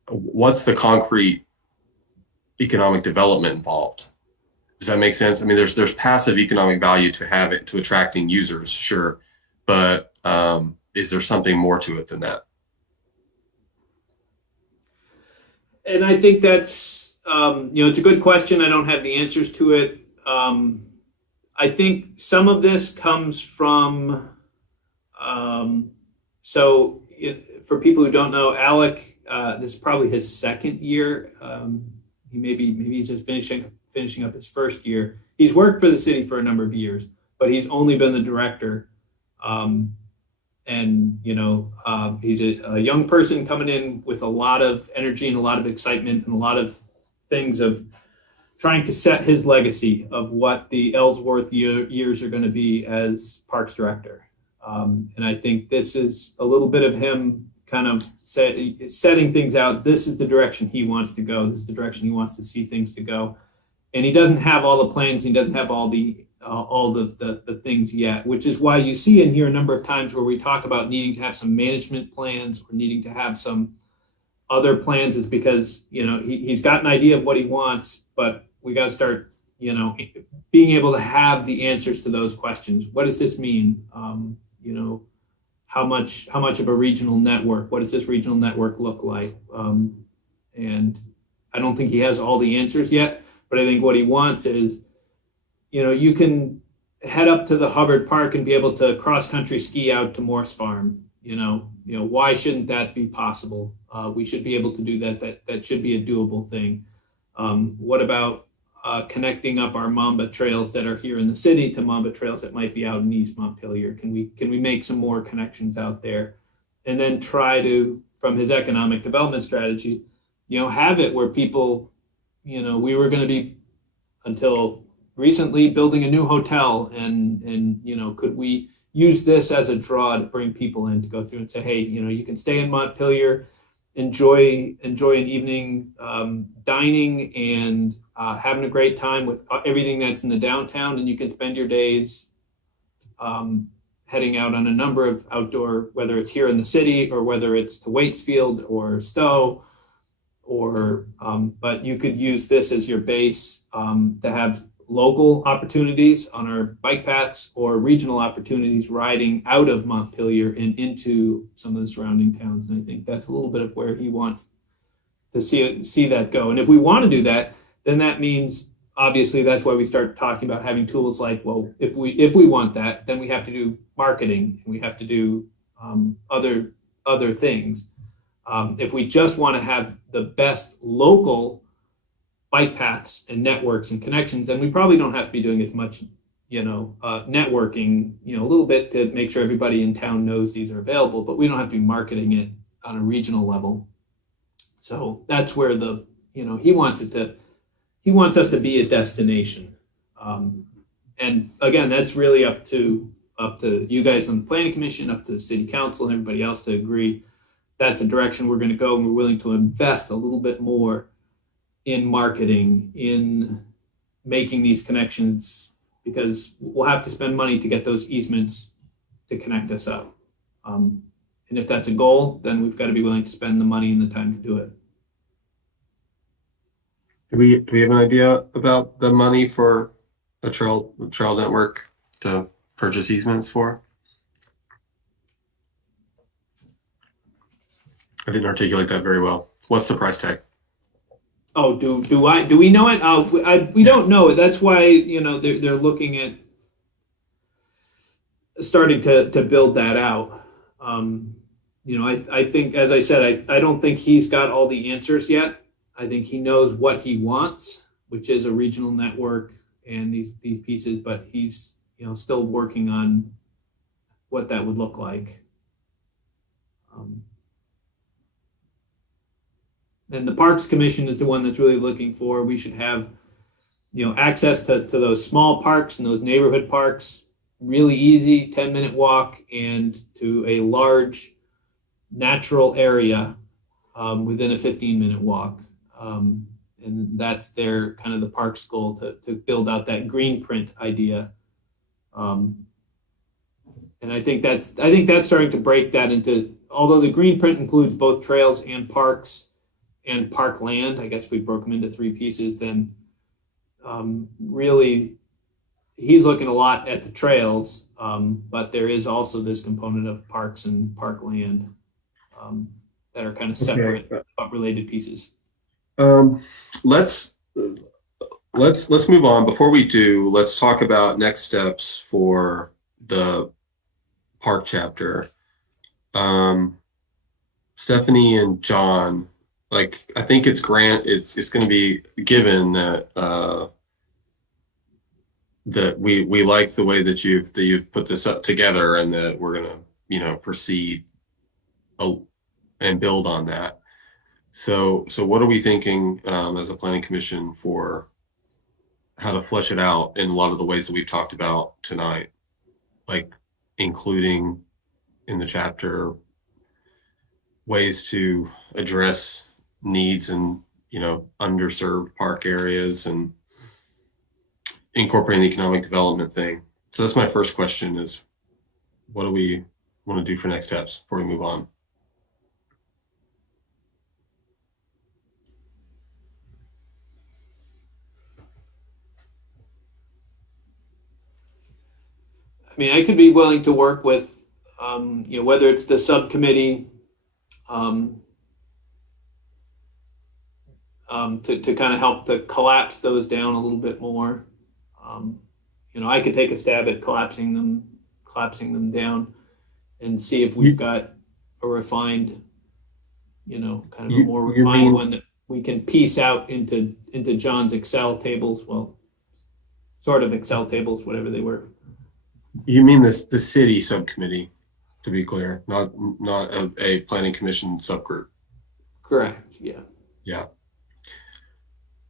what's the concrete economic development involved? Does that make sense? I mean, there's passive economic value to attracting users, sure, but is there something more to it than that? And I think that's, it's a good question. I don't have the answers to it. I think some of this comes from, for people who don't know, Alec, this is probably his second year. Maybe he's just finishing up his first year. He's worked for the city for a number of years, but he's only been the director. He's a young person coming in with a lot of energy and a lot of excitement and a lot of things of trying to set his legacy of what the Ellsworth years are going to be as Parks Director. And I think this is a little bit of him kind of setting things out. This is the direction he wants to go. This is the direction he wants to see things to go. And he doesn't have all the plans. He doesn't have all the things yet, which is why you see in here a number of times where we talk about needing to have some management plans or needing to have some other plans, is because, he's got an idea of what he wants, but we got to start, being able to have the answers to those questions. What does this mean? How much of a regional network? What does this regional network look like? And I don't think he has all the answers yet, but I think what he wants is, you can head up to the Hubbard Park and be able to cross-country ski out to Morse Farm. Why shouldn't that be possible? We should be able to do that. That should be a doable thing. What about connecting up our Mamba trails that are here in the city to Mamba trails that might be out in East Montpelier? Can we make some more connections out there? And then try to, from his economic development strategy, have it where people, we were going to be, until recently, building a new hotel, and could we use this as a draw to bring people in to go through and say, hey, you can stay in Montpelier, enjoy an evening dining and having a great time with everything that's in the downtown, and you can spend your days heading out on a number of outdoor, whether it's here in the city or whether it's to Waitsfield or Stowe, but you could use this as your base to have local opportunities on our bike paths or regional opportunities riding out of Montpelier and into some of the surrounding towns. And I think that's a little bit of where he wants to see that go. And if we want to do that, then that means obviously that's why we start talking about having tools like, well, if we want that, then we have to do marketing and we have to do other things. If we just want to have the best local bike paths and networks and connections, then we probably don't have to be doing as much, networking, a little bit to make sure everybody in town knows these are available, but we don't have to be marketing it on a regional level. So that's where he wants us to be a destination. And again, that's really up to you guys on the planning commission, up to the city council and everybody else to agree that's the direction we're going to go. And we're willing to invest a little bit more in marketing, in making these connections, because we'll have to spend money to get those easements to connect us up. And if that's a goal, then we've got to be willing to spend the money and the time to do it. Do we have an idea about the money for a trail network to purchase easements for? I didn't articulate that very well. What's the price tag? Oh, do we know it? We don't know it. That's why they're looking at starting to build that out. I think, as I said, I don't think he's got all the answers yet. I think he knows what he wants, which is a regional network and these pieces, but he's still working on what that would look like. And the Parks Commission is the one that's really looking for, we should have, access to those small parks and those neighborhood parks, really easy 10-minute walk, and to a large natural area within a 15-minute walk. And that's their kind of the park's goal, to build out that green print idea. And I think that's starting to break that into, although the green print includes both trails and parks and parkland, I guess we broke them into three pieces, then really he's looking a lot at the trails, but there is also this component of parks and parkland that are kind of separate but related pieces. Let's move on. Before we do, let's talk about next steps for the park chapter. Stephanie and John, I think it's going to be given that that we like the way that you've put this up together, and that we're going to proceed and build on that. So what are we thinking as a planning commission for how to flesh it out in a lot of the ways that we've talked about tonight, like including in the chapter ways to address needs and underserved park areas and incorporating the economic development thing. So that's my first question, is what do we want to do for next steps before we move on? I mean, I could be willing to work with, whether it's the subcommittee, to kind of help to collapse those down a little bit more. I could take a stab at collapsing them down and see if we've got a refined, kind of a more refined one that we can piece out into John's Excel tables. Well, sort of Excel tables, whatever they were. You mean the city subcommittee, to be clear, not a planning commission subgroup? Correct. Yeah. Yeah.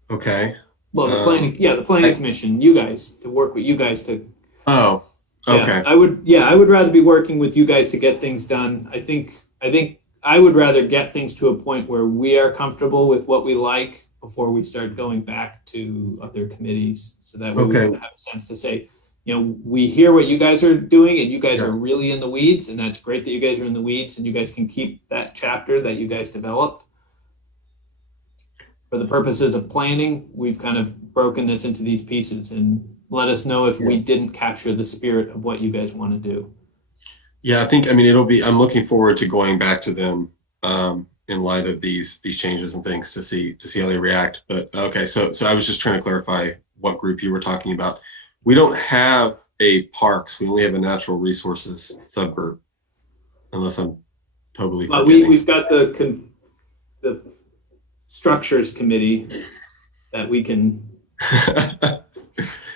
Okay. Well, the planning commission, you guys, to work with you guys to. Oh, okay. Yeah, I would rather be working with you guys to get things done. I think I would rather get things to a point where we are comfortable with what we like before we start going back to other committees. So that way we can have a sense to say, we hear what you guys are doing, and you guys are really in the weeds, and that's great that you guys are in the weeds, and you guys can keep that chapter that you guys developed. for the purposes of planning, we've kind of broken this into these pieces, and let us know if we didn't capture the spirit of what you guys want to do. Yeah, I mean, I'm looking forward to going back to them in light of these changes and things to see how they react. But okay, so I was just trying to clarify what group you were talking about. We don't have a parks, we only have a natural resources subgroup, unless I'm totally forgetting. We've got the structures committee that we can.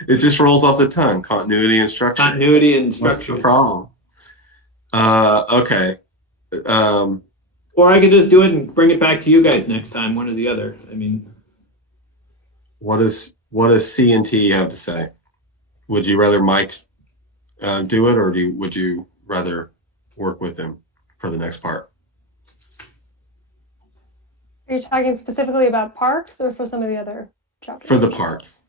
It just rolls off the tongue. Continuity and structure. Continuity and structure. What's the problem? Okay. Or I could just do it and bring it back to you guys next time, one or the other. I mean, what does C&T have to say? Would you rather Mike do it, or would you rather work with him for the next part? Are you talking specifically about parks or for some of the other chapters? For the parks.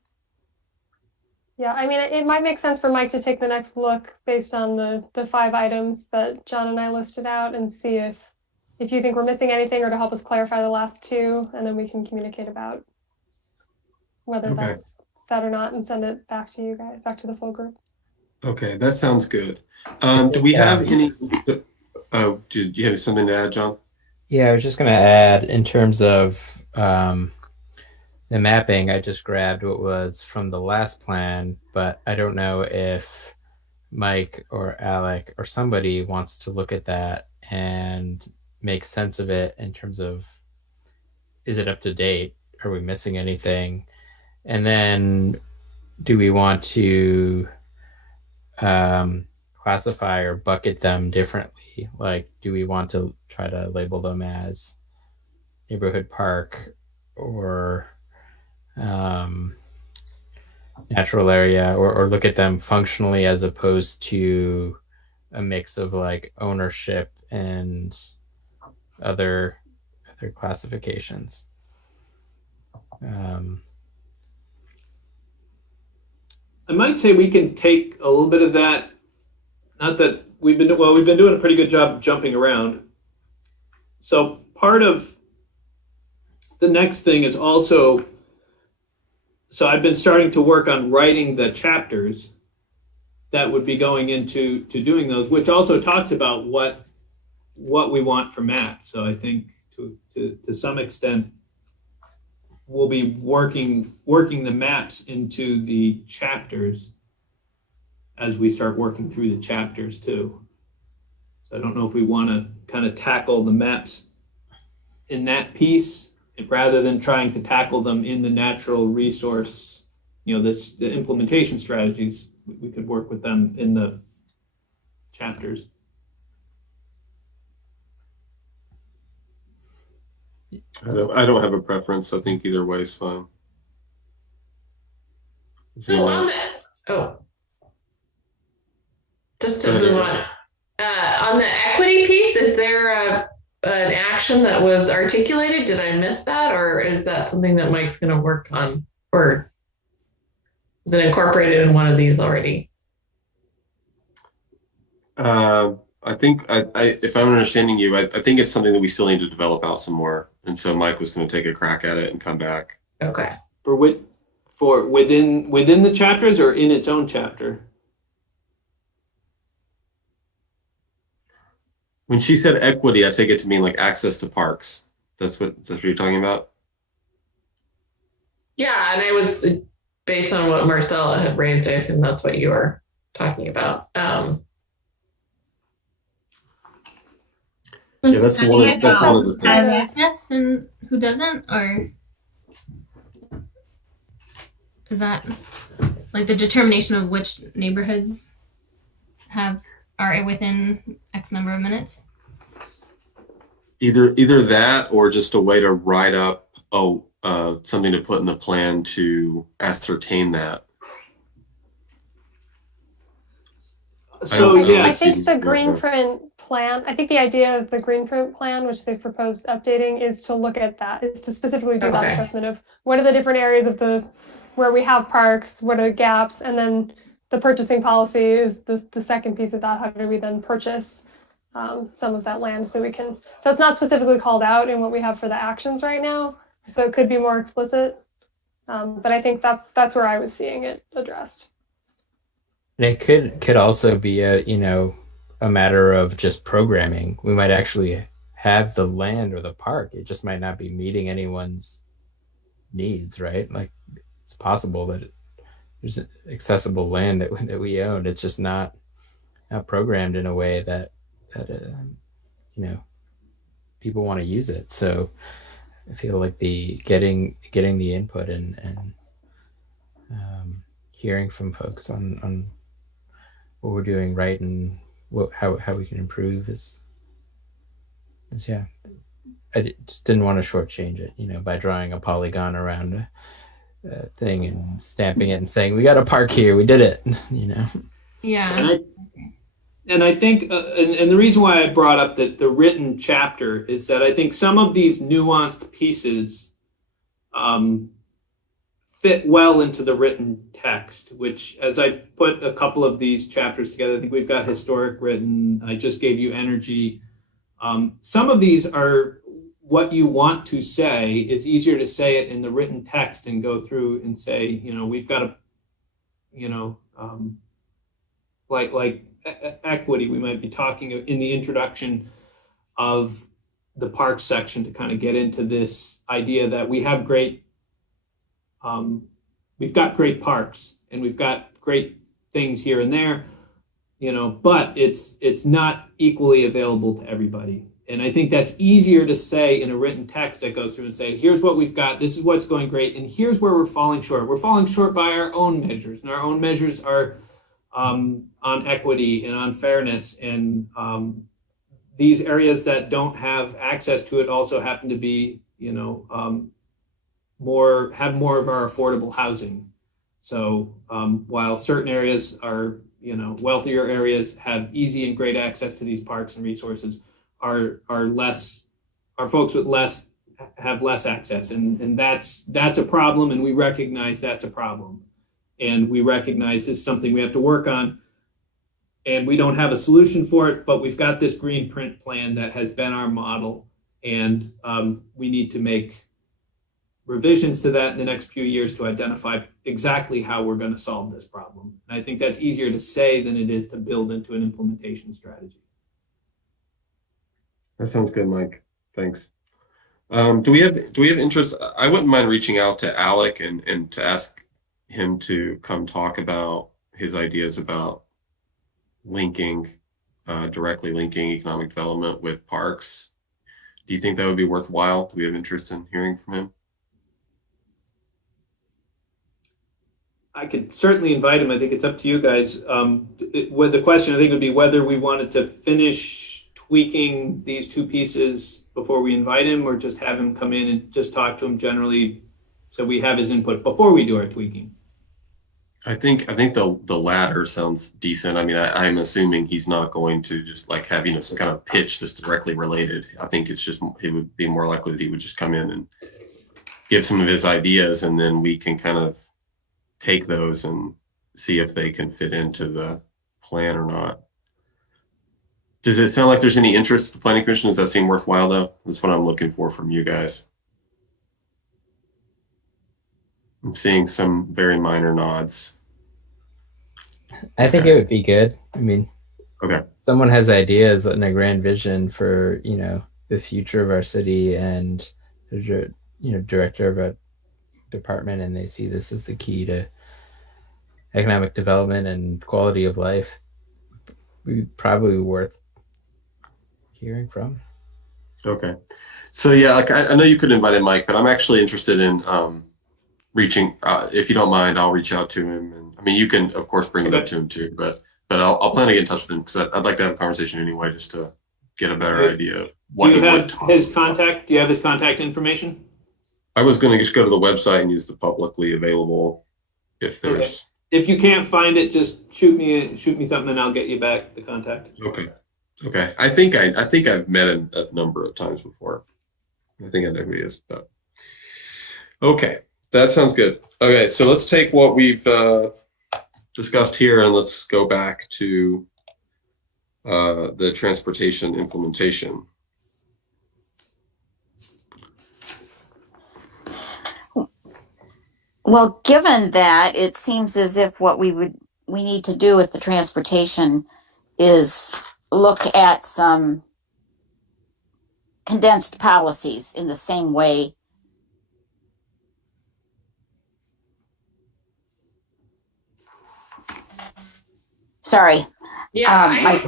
Yeah, I mean, it might make sense for Mike to take the next look based on the 5 items that John and I listed out, and see if you think we're missing anything, or to help us clarify the last 2, and then we can communicate about whether that's set or not, and send it back to you guys, back to the full group. Okay, that sounds good. Do we have any? Oh, do you have something to add, John? Yeah, I was just going to add, in terms of the mapping, I just grabbed what was from the last plan, but I don't know if Mike or Alec or somebody wants to look at that and make sense of it in terms of, is it up to date? Are we missing anything? And then do we want to classify or bucket them differently? Like, do we want to try to label them as neighborhood park or natural area, or look at them functionally as opposed to a mix of like ownership and other classifications? I might say we can take a little bit of that. Not that we've been doing a pretty good job of jumping around. So part of the next thing is also, so I've been starting to work on writing the chapters that would be going into doing those, which also talks about what we want for maps. So I think to some extent, we'll be working the maps into the chapters as we start working through the chapters too. So I don't know if we want to kind of tackle the maps in that piece, rather than trying to tackle them in the natural resource, the implementation strategies. We could work with them in the chapters. I don't have a preference. I think either way is fine. Just to move on the equity piece, is there an action that was articulated? Did I miss that, or is that something that Mike's going to work on, or is it incorporated in one of these already? I think if I'm understanding you, I think it's something that we still need to develop out some more, and so Mike was going to take a crack at it and come back. Okay. For within the chapters, or in its own chapter? When she said equity, I take it to mean like access to parks. That's what you're talking about? Yeah, and I was, based on what Marcella had raised, I assume that's what you were talking about. Yeah, that's one of the things. Has access and who doesn't, or is that like the determination of which neighborhoods are within X number of minutes? Either that, or just a way to write up something to put in the plan to ascertain that. So I think the green print plan, I think the idea of the green print plan, which they've proposed updating, is to look at that, is to specifically do that assessment of what are the different areas of where we have parks, what are the gaps, and then the purchasing policy is the second piece of that. How do we then purchase some of that land so it's not specifically called out in what we have for the actions right now, So it could be more explicit. But I think that's where I was seeing it addressed. And it could also be a matter of just programming. We might actually have the land or the park. It just might not be meeting anyone's needs, right? Like it's possible that there's accessible land that we own. It's just not programmed in a way that people want to use it. So I feel like the getting the input and hearing from folks on what we're doing right and how we can improve is yeah. I just didn't want to shortchange it, by drawing a polygon around a thing and stamping it and saying we got a park here, we did it. Yeah. And I think, and the reason why I brought up the written chapter is that I think some of these nuanced pieces fit well into the written text, which as I put a couple of these chapters together, I think we've got historic written, I just gave you energy. Some of these are what you want to say. It's easier to say it in the written text and go through and say, we've got to, like equity, we might be talking in the introduction of the parks section to kind of get into this idea that we have we've got great parks and we've got great things here and there, but it's not equally available to everybody. And I think that's easier to say in a written text that goes through and say, here's what we've got, this is what's going great, and here's where we're falling short. We're falling short by our own measures, and our own measures are on equity and on fairness, and these areas that don't have access to it also happen to be, have more of our affordable housing. So while certain areas are, wealthier areas have easy and great access to these parks and resources, our folks with less have less access, and that's a problem, and we recognize that's a problem. And we recognize it's something we have to work on, and we don't have a solution for it, but we've got this green print plan that has been our model, and we need to make revisions to that in the next few years to identify exactly how we're going to solve this problem. And I think that's easier to say than it is to build into an implementation strategy. That sounds good, Mike. Thanks. Do we have interest? I wouldn't mind reaching out to Alec and to ask him to come talk about his ideas about directly linking economic development with parks. Do you think that would be worthwhile? Do we have interest in hearing from him? I could certainly invite him. I think it's up to you guys. The question I think would be whether we wanted to finish tweaking these two pieces before we invite him, or just have him come in and just talk to him generally so we have his input before we do our tweaking. I think the latter sounds decent. I mean, I'm assuming he's not going to just like have some kind of pitch that's directly related. I think it would be more likely that he would just come in and give some of his ideas, and then we can kind of take those and see if they can fit into the plan or not. Does it sound like there's any interest in the Planning Commission? Does that seem worthwhile though? That's what I'm looking for from you guys. I'm seeing some very minor nods. I think it would be good. I mean, okay. Someone has ideas and a grand vision for, the future of our city, and there's a, director of a department, and they see this as the key to economic development and quality of life. Probably worth hearing from. Okay. So yeah, like I know you couldn't invite him, Mike, but I'm actually interested in reaching, if you don't mind, I'll reach out to him. And I mean, you can of course bring it up to him too, but I'll plan to get in touch with him because I'd like to have a conversation anyway, just to get a better idea of what he would talk about. Do you have his contact information? I was going to just go to the website and use the publicly available. If there's, if you can't find it, just shoot me something and I'll get you back the contact. Okay. I think I've met him a number of times before. I think I know who he is, but okay. That sounds good. Okay, so let's take what we've discussed here and let's go back to the transportation implementation. Well, given that, it seems as if what we need to do with the transportation is look at some condensed policies in the same way. Sorry. Yeah.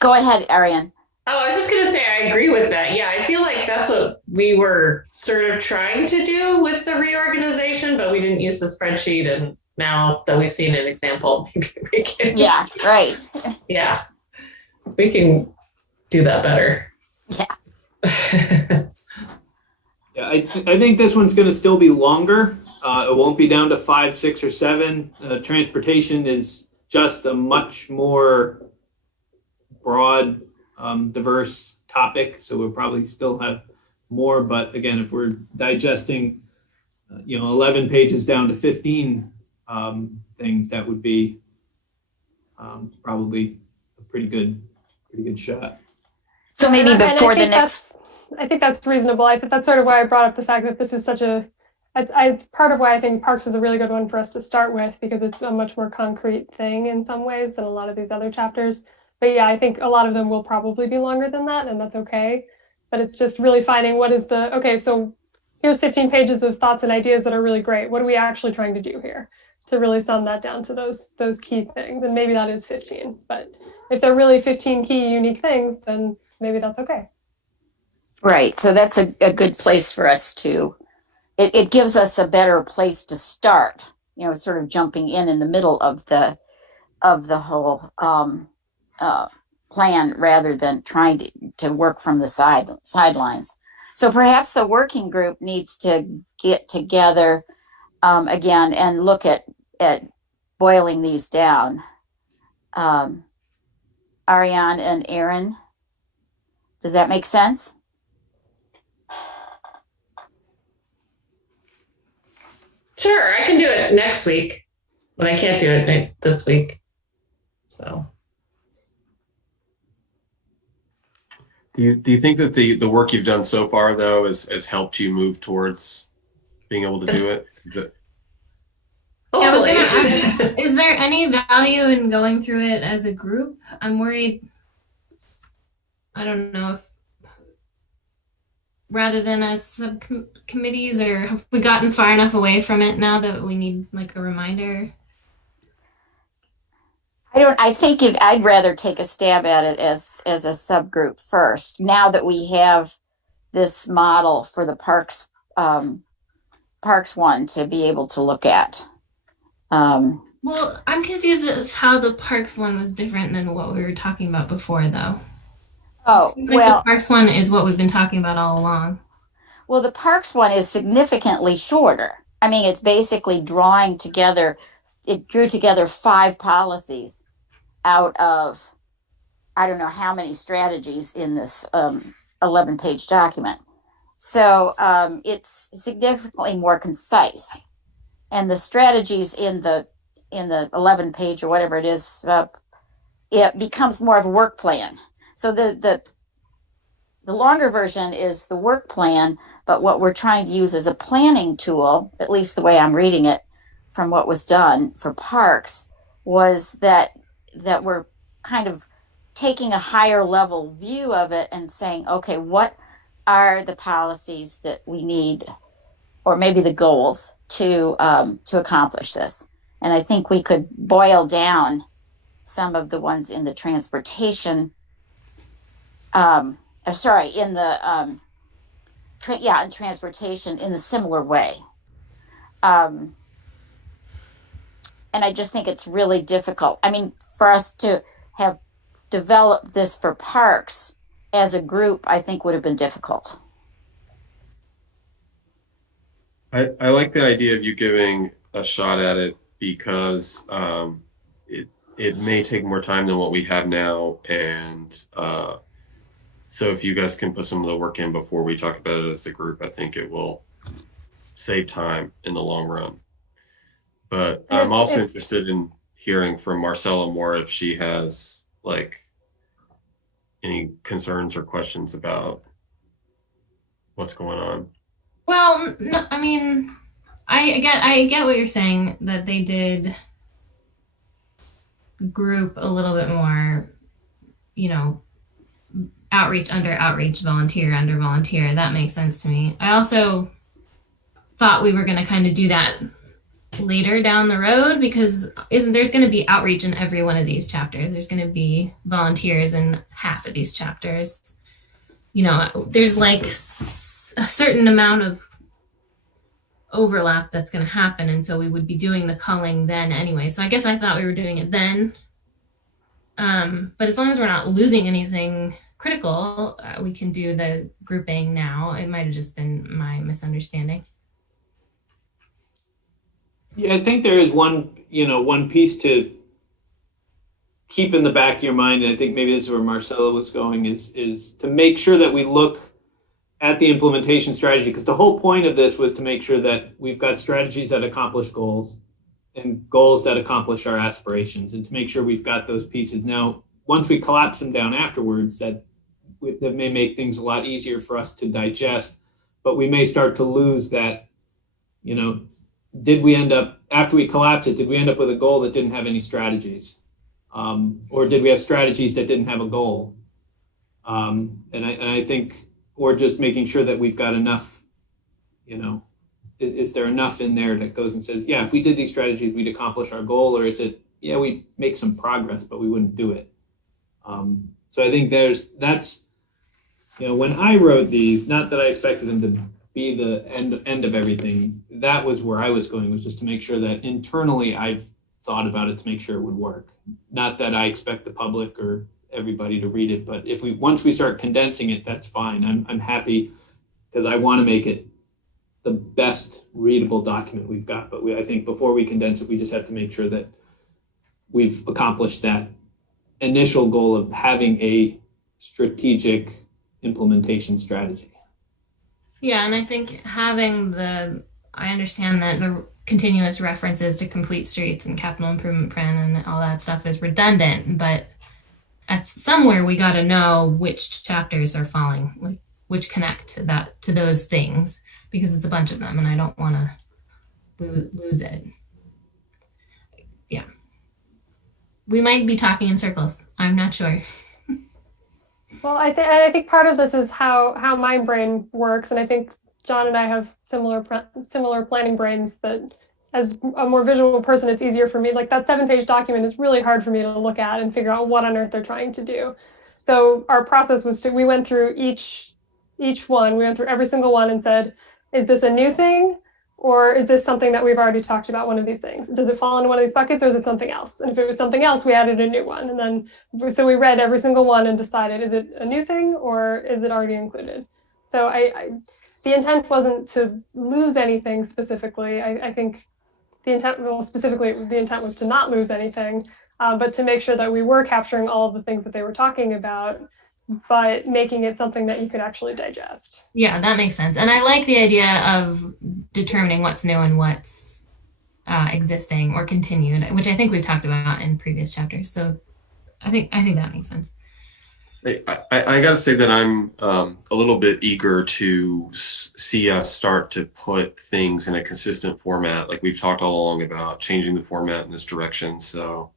Go ahead, Ariane. Oh, I was just going to say, I agree with that. Yeah, I feel like that's what we were sort of trying to do with the reorganization, but we didn't use the spreadsheet. And now that we've seen an example, maybe we can. Yeah, right. Yeah, we can do that better. Yeah. Yeah, I think this one's going to still be longer. It won't be down to 5, 6, or 7. Transportation is just a much more broad, diverse topic, so we'll probably still have more. But again, if we're digesting, 11 pages down to 15 things, that would be probably a pretty good shot. So maybe before the next. I think that's reasonable. I think that's sort of why I brought up the fact that this is such a. It's part of why I think Parks is a really good one for us to start with, because it's a much more concrete thing in some ways than a lot of these other chapters. But yeah, I think a lot of them will probably be longer than that, and that's okay. But it's just really finding what is the, okay, so here's 15 pages of thoughts and ideas that are really great. What are we actually trying to do here to really sum that down to those key things? And maybe that is 15, but if they're really 15 key unique things, then maybe that's okay. Right, so that's a good place for us to, it gives us a better place to start, sort of jumping in the middle of the whole plan rather than trying to work from the sidelines. So perhaps the working group needs to get together again and look at boiling these down. Ariane and Aaron, does that make sense? Sure, I can do it next week, but I can't do it this week. So, do you think that the work you've done so far, though, has helped you move towards being able to do it? Hopefully. Is there any value in going through it as a group? I'm worried. I don't know if rather than as subcommittees, or have we gotten far enough away from it now that we need like a reminder? I think I'd rather take a stab at it as a subgroup first. Now that we have this model for the parks one to be able to look at. Well, I'm confused as how the parks one was different than what we were talking about before, though. Oh, the parks one is what we've been talking about all along. Well, the parks one is significantly shorter. I mean, it's basically drawing together. It drew together 5 policies out of, I don't know how many strategies in this 11-page document. So it's significantly more concise, and the strategies in the 11-page or whatever it is, it becomes more of a work plan. So the longer version is the work plan, but what we're trying to use as a planning tool, at least the way I'm reading it from what was done for parks, was that we're kind of taking a higher level view of it and saying, okay, what are the policies that we need, or maybe the goals to accomplish this? And I think we could boil down some of the ones in the transportation. In transportation in a similar way. And I just think it's really difficult. I mean, for us to have developed this for parks as a group, I think would have been difficult. I like the idea of you giving a shot at it, because it may take more time than what we have now, and so if you guys can put some of the work in before we talk about it as a group, I think it will save time in the long run. But I'm also interested in hearing from Marcella more if she has like any concerns or questions about what's going on. Well, no, I mean, I get what you're saying, that they did group a little bit more, you know, outreach under outreach, volunteer under volunteer. That makes sense to me. I also thought we were going to kind of do that later down the road, because there's going to be outreach in every one of these chapters. There's going to be volunteers in half of these chapters. You know, there's like a certain amount of overlap that's going to happen, and so we would be doing the culling then anyway. So I guess I thought we were doing it then, but as long as we're not losing anything critical, we can do the grouping now. It might have just been my misunderstanding. Yeah, I think there is one piece to keep in the back of your mind, and I think maybe this is where Marcella was going, is to make sure that we look at the implementation strategy, because the whole point of this was to make sure that we've got strategies that accomplish goals and goals that accomplish our aspirations, and to make sure we've got those pieces. Now, once we collapse them down afterwards, that may make things a lot easier for us to digest, but we may start to lose that, did we end up, after we collapse it, did we end up with a goal that didn't have any strategies? Or did we have strategies that didn't have a goal? And I think, or just making sure that we've got enough, is there enough in there that goes and says, yeah, if we did these strategies, we'd accomplish our goal, or is it, yeah, we make some progress, but we wouldn't do it. So I think that's, when I wrote these, not that I expected them to be the end of everything, that was where I was going, was just to make sure that internally I've thought about it to make sure it would work. Not that I expect the public or everybody to read it, but once we start condensing it, that's fine. I'm happy, because I want to make it the best readable document we've got. But I think before we condense it, we just have to make sure that we've accomplished that initial goal of having a strategic implementation strategy. Yeah, and I think I understand that the continuous references to complete streets and capital improvement plan and all that stuff is redundant, but at somewhere we got to know which chapters are falling, like which connect to those things, because it's a bunch of them and I don't want to lose it. Yeah. We might be talking in circles. I'm not sure. Well, I think part of this is how my brain works, and I think John and I have similar planning brains, that as a more visual person, it's easier for me. Like that 7-page document is really hard for me to look at and figure out what on earth they're trying to do. So our process was we went through each one. We went through every single one and said, is this a new thing? Or is this something that we've already talked about, one of these things? Does it fall into one of these buckets, or is it something else? And if it was something else, we added a new one. And then, so we read every single one and decided, is it a new thing or is it already included? So the intent wasn't to lose anything specifically. I think the intent was to not lose anything, but to make sure that we were capturing all of the things that they were talking about, but making it something that you could actually digest. Yeah, that makes sense. And I like the idea of determining what's new and what's existing or continued, which I think we've talked about in previous chapters. So I think that makes sense. I got to say that I'm a little bit eager to see us start to put things in a consistent format. Like we've talked all along about changing the format in this direction. So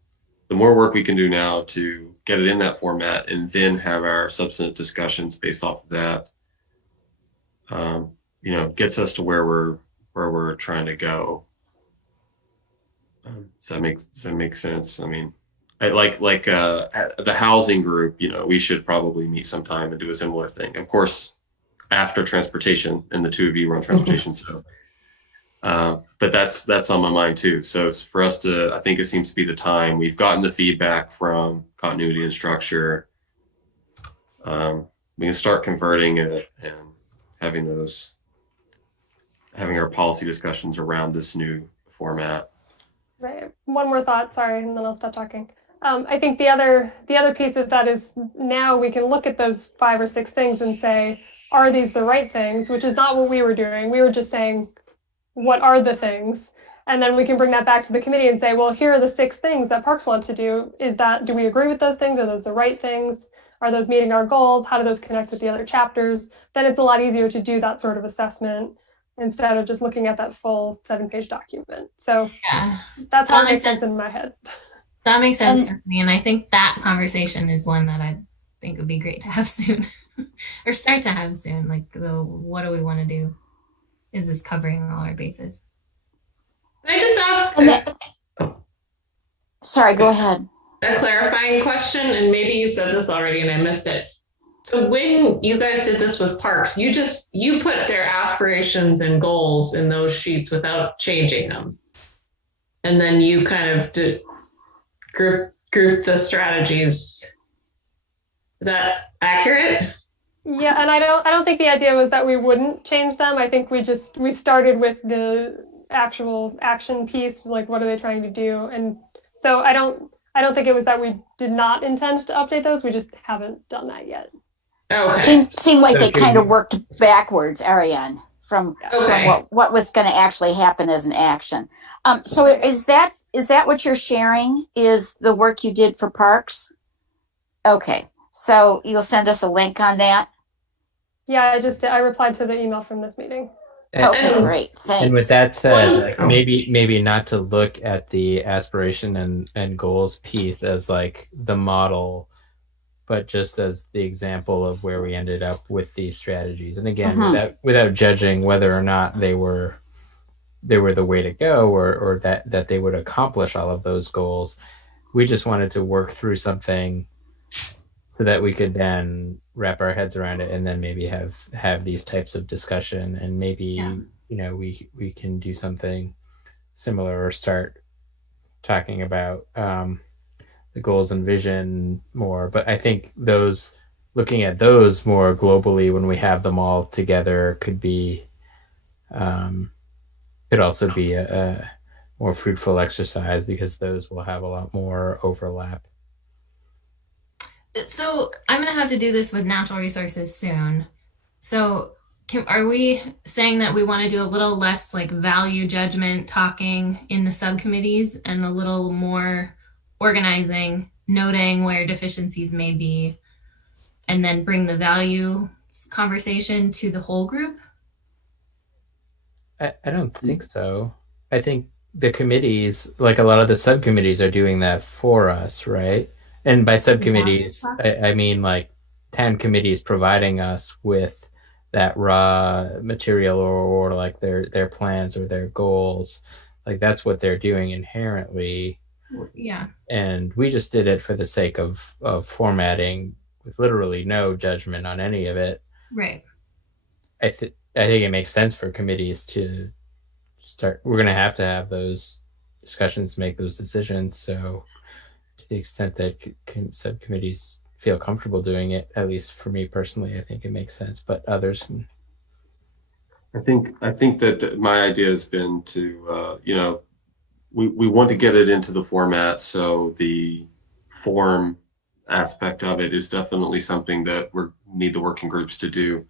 the more work we can do now to get it in that format and then have our substantive discussions based off of that, gets us to where we're trying to go. Does that make sense? I mean, like the housing group, we should probably meet sometime and do a similar thing. Of course, after transportation, and the two of you run transportation, so. But that's on my mind too. So it's for us I think it seems to be the time. We've gotten the feedback from continuity and structure. We can start converting it and having our policy discussions around this new format. Right. One more thought, sorry, and then I'll stop talking. I think the other piece of that is now we can look at those 5 or 6 things and say, are these the right things? Which is not what we were doing. We were just saying, what are the things? And then we can bring that back to the committee and say, well, here are the 6 things that Parks want to do. Do we agree with those things? Are those the right things? Are those meeting our goals? How do those connect with the other chapters? Then it's a lot easier to do that sort of assessment instead of just looking at that full 7-page document. So Yeah, that's how that it makes makes sense sense. in my head. That makes sense to me. And I think that conversation is one that I think would be great to have soon or start to have soon. Like, what do we want to do? Is this covering all our bases? Can I just ask Sorry, go ahead. a clarifying question? And maybe you said this already and I missed it. So when you guys did this with parks, you put their aspirations and goals in those sheets without changing them. And then you kind of group the strategies. Is that accurate? Yeah, and I don't think the idea was that we wouldn't change them. I think we started with the actual action piece, like what are they trying to do? And so I don't think it was that we did not intend to update those. We just haven't done that yet. Okay. Seemed like they kind of worked backwards, Ariane, from what was going to actually happen as an action. So is that what you're sharing? Is the work you did for parks? Okay, so you'll send us a link on that. Yeah, I replied to the email from this meeting. Okay, great. Thanks. And with that said, maybe not to look at the aspiration and goals piece as like the model, but just as the example of where we ended up with these strategies. And again, without judging whether or not they were the way to go or that they would accomplish all of those goals. We just wanted to work through something so that we could then wrap our heads around it and then maybe have these types of discussion, and maybe we can do something similar or start talking about the goals and vision more. But I think looking at those more globally when we have them all together could also be a more fruitful exercise, because those will have a lot more overlap. So I'm going to have to do this with natural resources soon. So are we saying that we want to do a little less like value judgment talking in the subcommittees and a little more organizing, noting where deficiencies may be, and then bring the value conversation to the whole group? I don't think so. I think the committees, like a lot of the subcommittees, are doing that for us, right? And by subcommittees, I mean like 10 committees providing us with that raw material or like their plans or their goals. Like that's what they're doing inherently. Yeah. And we just did it for the sake of formatting with literally no judgment on any of it. Right. I think it makes sense for committees to start. We're going to have those discussions to make those decisions. So to the extent that subcommittees feel comfortable doing it, at least for me personally, I think it makes sense, but others. I think that my idea has been to, we want to get it into the format. So the form aspect of it is definitely something that we need the working groups to do.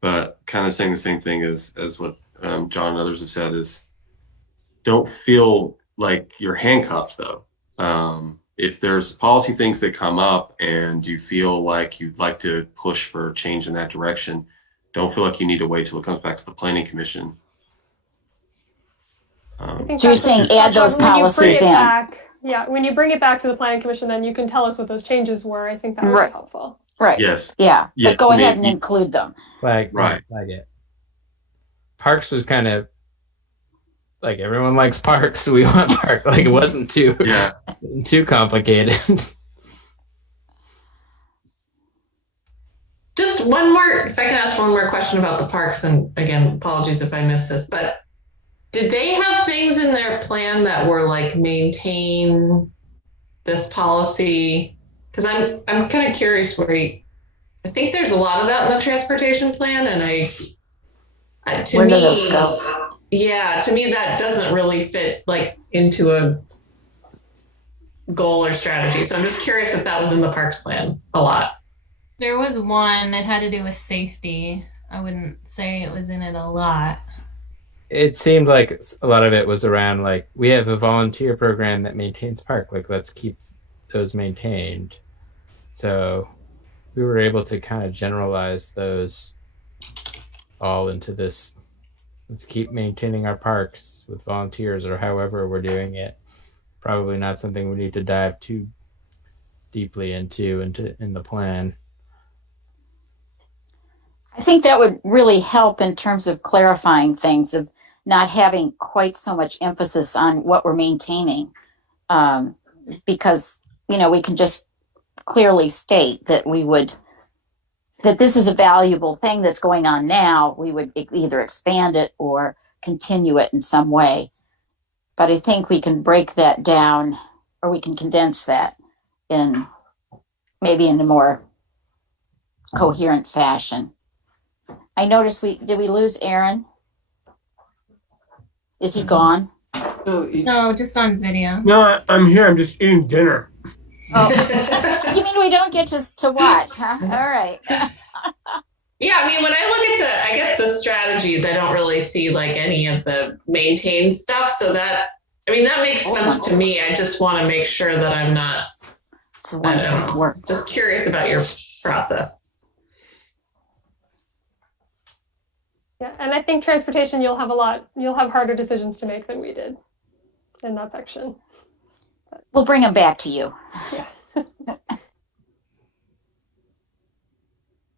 But kind of saying the same thing as what John and others have said is, don't feel like you're handcuffed though. If there's policy things that come up and you feel like you'd like to push for change in that direction, don't feel like you need to wait till it comes back to the Planning Commission. So you're saying add those policies in. Yeah, when you bring it back to the Planning Commission, then you can tell us what those changes were. I think that would be helpful. Right. Yes. Yeah. But go ahead and include them. Flag it. Parks was kind of like everyone likes parks, so we want park. Like it wasn't too complicated. Just one more, if I can ask one more question about the parks, and again, apologies if I missed this, but did they have things in their plan that were like maintain this policy? Because I'm kind of curious I think there's a lot of that in the transportation plan, and to me that doesn't really fit like into a goal or strategy. So I'm just curious if that was in the parks plan a lot. There was one that had to do with safety. I wouldn't say it was in it a lot. It seemed like a lot of it was around like, we have a volunteer program that maintains park. Like, let's keep those maintained. So we were able to kind of generalize those all into this let's keep maintaining our parks with volunteers or however we're doing it. Probably not something we need to dive too deeply into in the plan. I think that would really help in terms of clarifying things, of not having quite so much emphasis on what we're maintaining. Because, we can just clearly state that that this is a valuable thing that's going on now. We would either expand it or continue it in some way. But I think we can break that down, or we can condense that in maybe in a more coherent fashion. I noticed did we lose Aaron? Is he gone? No, just on video. No, I'm here. I'm just eating dinner. Oh, you mean we don't get to watch, huh? All right. Yeah, I mean, when I look at the strategies, I don't really see like any of the maintain stuff. So that makes sense to me. I just want to make sure that I'm not, just curious about your process. Yeah, and I think transportation, you'll have harder decisions to make than we did in that section. We'll bring them back to you. Yeah.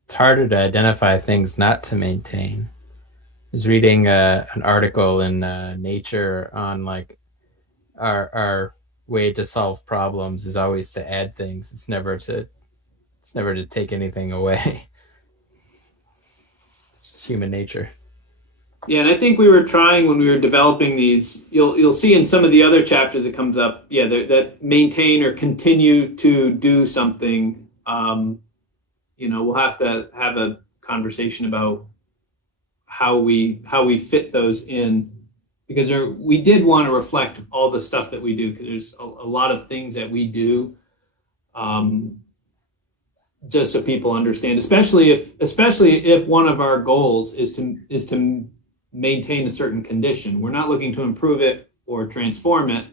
It's harder to identify things not to maintain. I was reading an article in Nature on like our way to solve problems is always to add things. It's never to take anything away. It's human nature. Yeah, and I think we were trying when we were developing these. You'll see in some of the other chapters it comes up. Yeah, that maintain or continue to do something. We'll have to have a conversation about how we fit those in, because we did want to reflect all the stuff that we do, because there's a lot of things that we do, just so people understand, especially if one of our goals is to maintain a certain condition. We're not looking to improve it or transform it.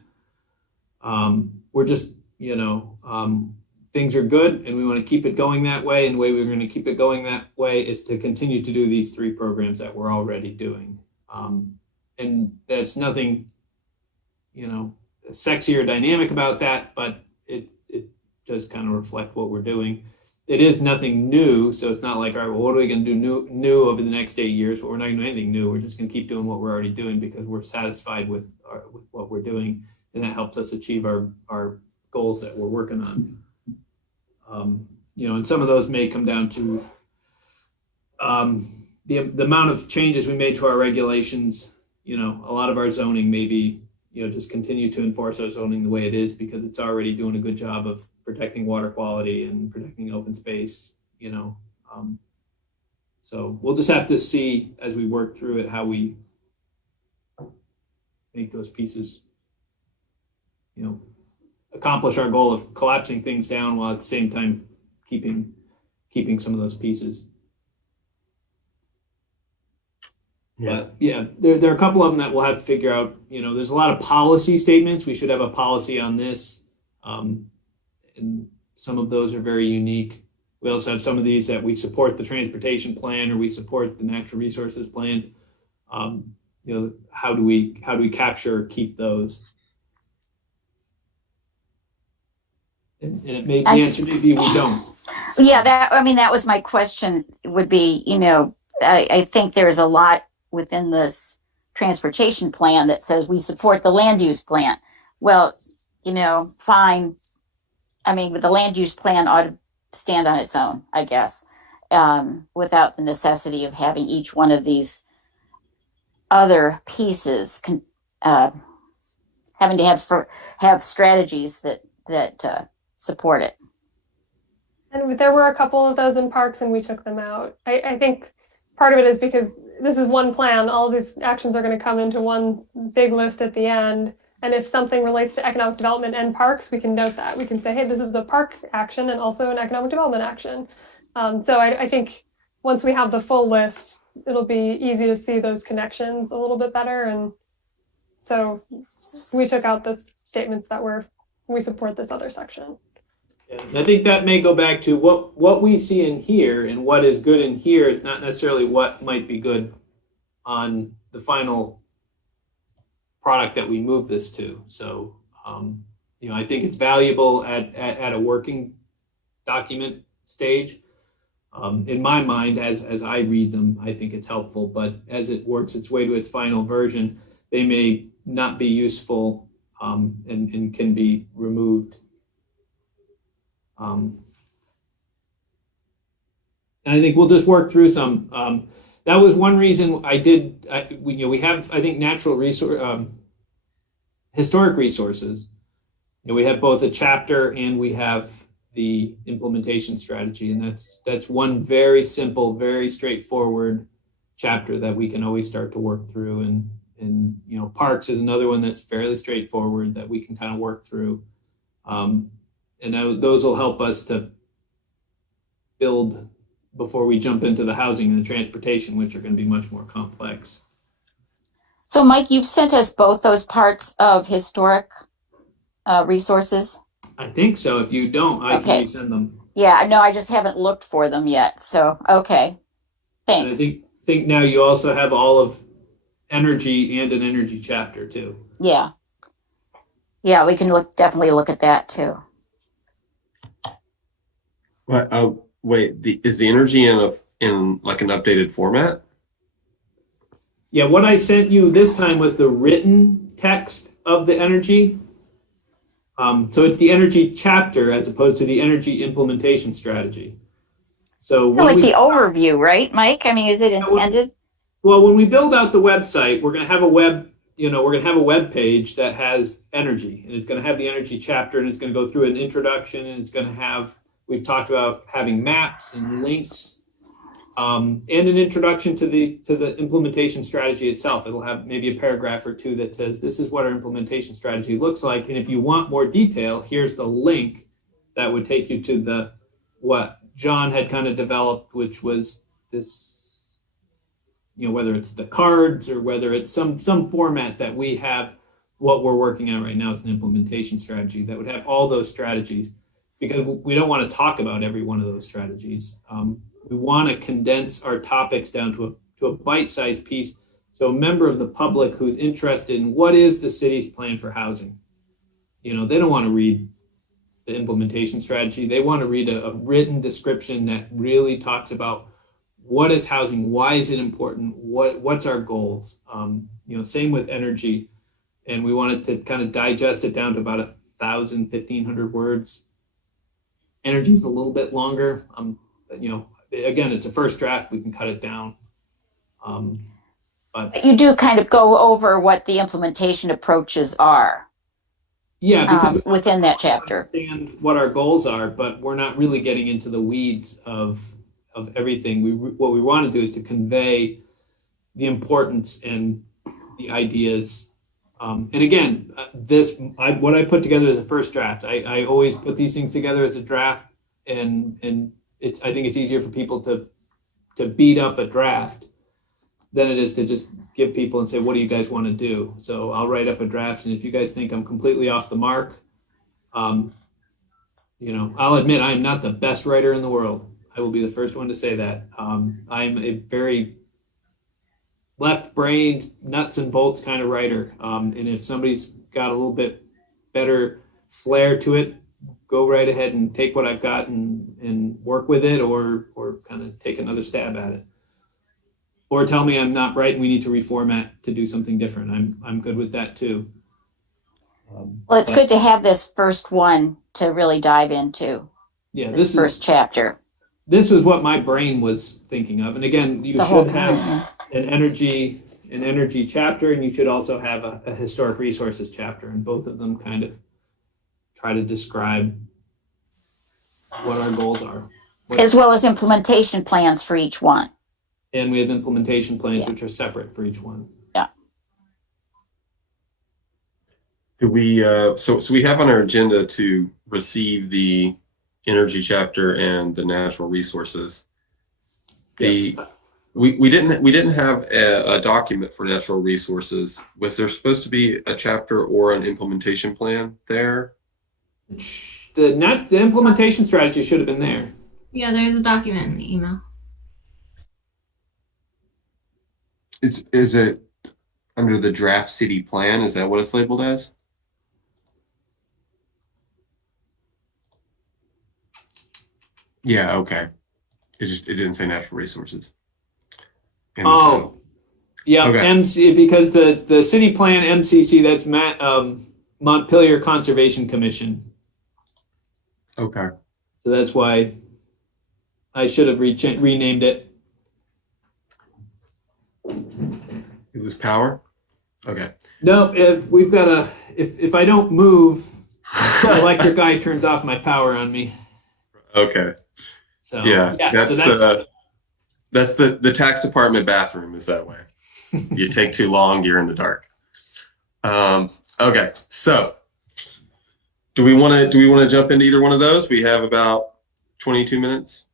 We're just, things are good and we want to keep it going that way. And the way we're going to keep it going that way is to continue to do these 3 programs that we're already doing. And that's nothing, sexy or dynamic about that, but it does kind of reflect what we're doing. It is nothing new, so it's not like, all right, well, what are we going to do new over the next 8 years? Well, we're not going to do anything new. We're just going to keep doing what we're already doing because we're satisfied with what we're doing, and that helps us achieve our goals that we're working on. And some of those may come down to the amount of changes we made to our regulations. A lot of our zoning maybe, just continue to enforce our zoning the way it is because it's already doing a good job of protecting water quality and protecting open space, so we'll just have to see as we work through it how we make those pieces, accomplish our goal of collapsing things down while at the same time keeping some of those pieces. Yeah. But yeah, there are a couple of them that we'll have to figure out. There's a lot of policy statements. We should have a policy on this. And some of those are very unique. We also have some of these that we support the transportation plan or we support the natural resources plan. How do we capture or keep those? And it may, the answer may be we don't. Yeah, that was my question, would be, I think there's a lot within this transportation plan that says we support the land use plan. Well, fine. But the land use plan ought to stand on its own, I guess, without the necessity of having each one of these other pieces having to have strategies that support it. And there were a couple of those in parks and we took them out. I think part of it is because this is one plan. All these actions are going to come into one big list at the end. And if something relates to economic development and parks, we can note that. We can say, hey, this is a park action and also an economic development action. So I think once we have the full list, it'll be easy to see those connections a little bit better. And so we took out the statements that we support this other section. Yeah, I think that may go back to what we see in here, and what is good in here is not necessarily what might be good on final product that we move this to. So, I think it's valuable at a working document stage. In my mind, as I read them, I think it's helpful, but as it works its way to its final version, they may not be useful and can be removed. And I think we'll just work through some. That was one reason we have, I think, historic resources. We have both a chapter and we have the implementation strategy, and that's one very simple, very straightforward chapter that we can always start to work through. And parks is another one that's fairly straightforward that we can kind of work through. And those will help us to build before we jump into the housing and the transportation, which are going to be much more complex. So, Mike, you've sent us both those parts of historic resources? I think so. If you don't, I can resend them. Yeah, no, I just haven't looked for them yet. So, okay. Thanks. And I think now you also have all of energy and an energy chapter too. Yeah. Yeah, we can definitely look at that too. Wait, is the energy in like an updated format? Yeah, what I sent you this time was the written text of the energy. So it's the energy chapter as opposed to the energy implementation strategy. So like the overview, right, Mike? I mean, is it intended? Well, when we build out the website, we're going to have a web page that has energy, and it's going to have the energy chapter, and it's going to go through an introduction, and it's going to have, we've talked about having maps and links, and an introduction to the implementation strategy itself. It'll have maybe a paragraph or two that says, this is what our implementation strategy looks like. And if you want more detail, here's the link that would take you to what John had kind of developed, which was this, whether it's the cards or whether it's some format that we have. What we're working on right now is an implementation strategy that would have all those strategies, because we don't want to talk about every one of those strategies. We want to condense our topics down to a bite-sized piece. So a member of the public who's interested in what is the city's plan for housing, they don't want to read the implementation strategy. They want to read a written description that really talks about what is housing, why is it important, what's our goals. Same with energy. And we wanted to kind of digest it down to about 1,000, 1,500 words. Energy is a little bit longer. Again, it's a first draft. We can cut it down. But you do kind of go over what the implementation approaches are. Yeah, because within that chapter, understand what our goals are, but we're not really getting into the weeds of everything. What we want to do is to convey the importance and the ideas. And again, what I put together as a first draft. I always put these things together as a draft, and I think it's easier for people to beat up a draft than it is to just give people and say, what do you guys want to do? So I'll write up a draft, and if you guys think I'm completely off the mark, I'll admit I'm not the best writer in the world. I will be the first one to say that. I'm a very left-brained, nuts and bolts kind of writer. And if somebody's got a little bit better flair to it, go right ahead and take what I've got and work with it, or kind of take another stab at it. Or tell me I'm not right and we need to reformat to do something different. I'm good with that too. Well, it's good to have this first one to really dive into. Yeah, this first chapter. This was what my brain was thinking of. And again, you should have an energy chapter, and you should also have a historic resources chapter, and both of them kind of try to describe what our goals are. As well as implementation plans for each one. And we have implementation plans, which are separate for each one. Yeah. Do we, so we have on our agenda to receive the energy chapter and the natural resources. We didn't have a document for natural resources. Was there supposed to be a chapter or an implementation plan there? The implementation strategy should have been there. Yeah, there's a document in the email. Is it under the draft city plan. Is that what it's labeled as? Yeah, okay. It didn't say natural resources. Oh, yeah, okay. MC, because the city plan MCC, that's Montpelier Conservation Commission. Okay. So that's why I should have renamed it. It was power? Okay. No, if I don't move, the electric guy turns off my power on me. Okay. So yeah, so that's the tax department bathroom is that way. You take too long, you're in the dark. Okay, so do we want to jump into either one of those? We have about 22 minutes.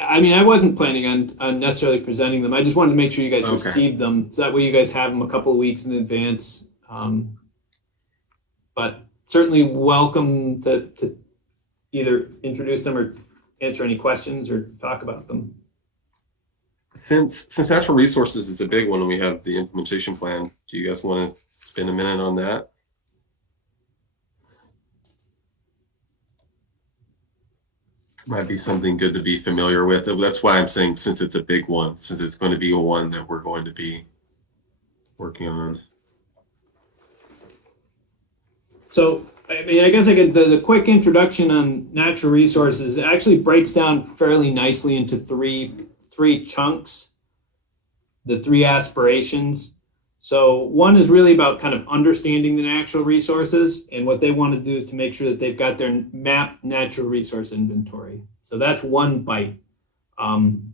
I mean, I wasn't planning on necessarily presenting them. I just wanted to make sure you guys received them, so that way you guys have them a couple of weeks in advance. But certainly welcome to either introduce them or answer any questions or talk about them. Since natural resources is a big one and we have the implementation plan, do you guys want to spend a minute on that? Might be something good to be familiar with. That's why I'm saying, since it's a big one, since it's going to be a one that we're going to be working on. So, I mean, I guess I get the quick introduction on natural resources. It actually breaks down fairly nicely into three chunks, the three aspirations. So one is really about kind of understanding the natural resources, and what they want to do is to make sure that they've got their mapped natural resource inventory. So that's one bite.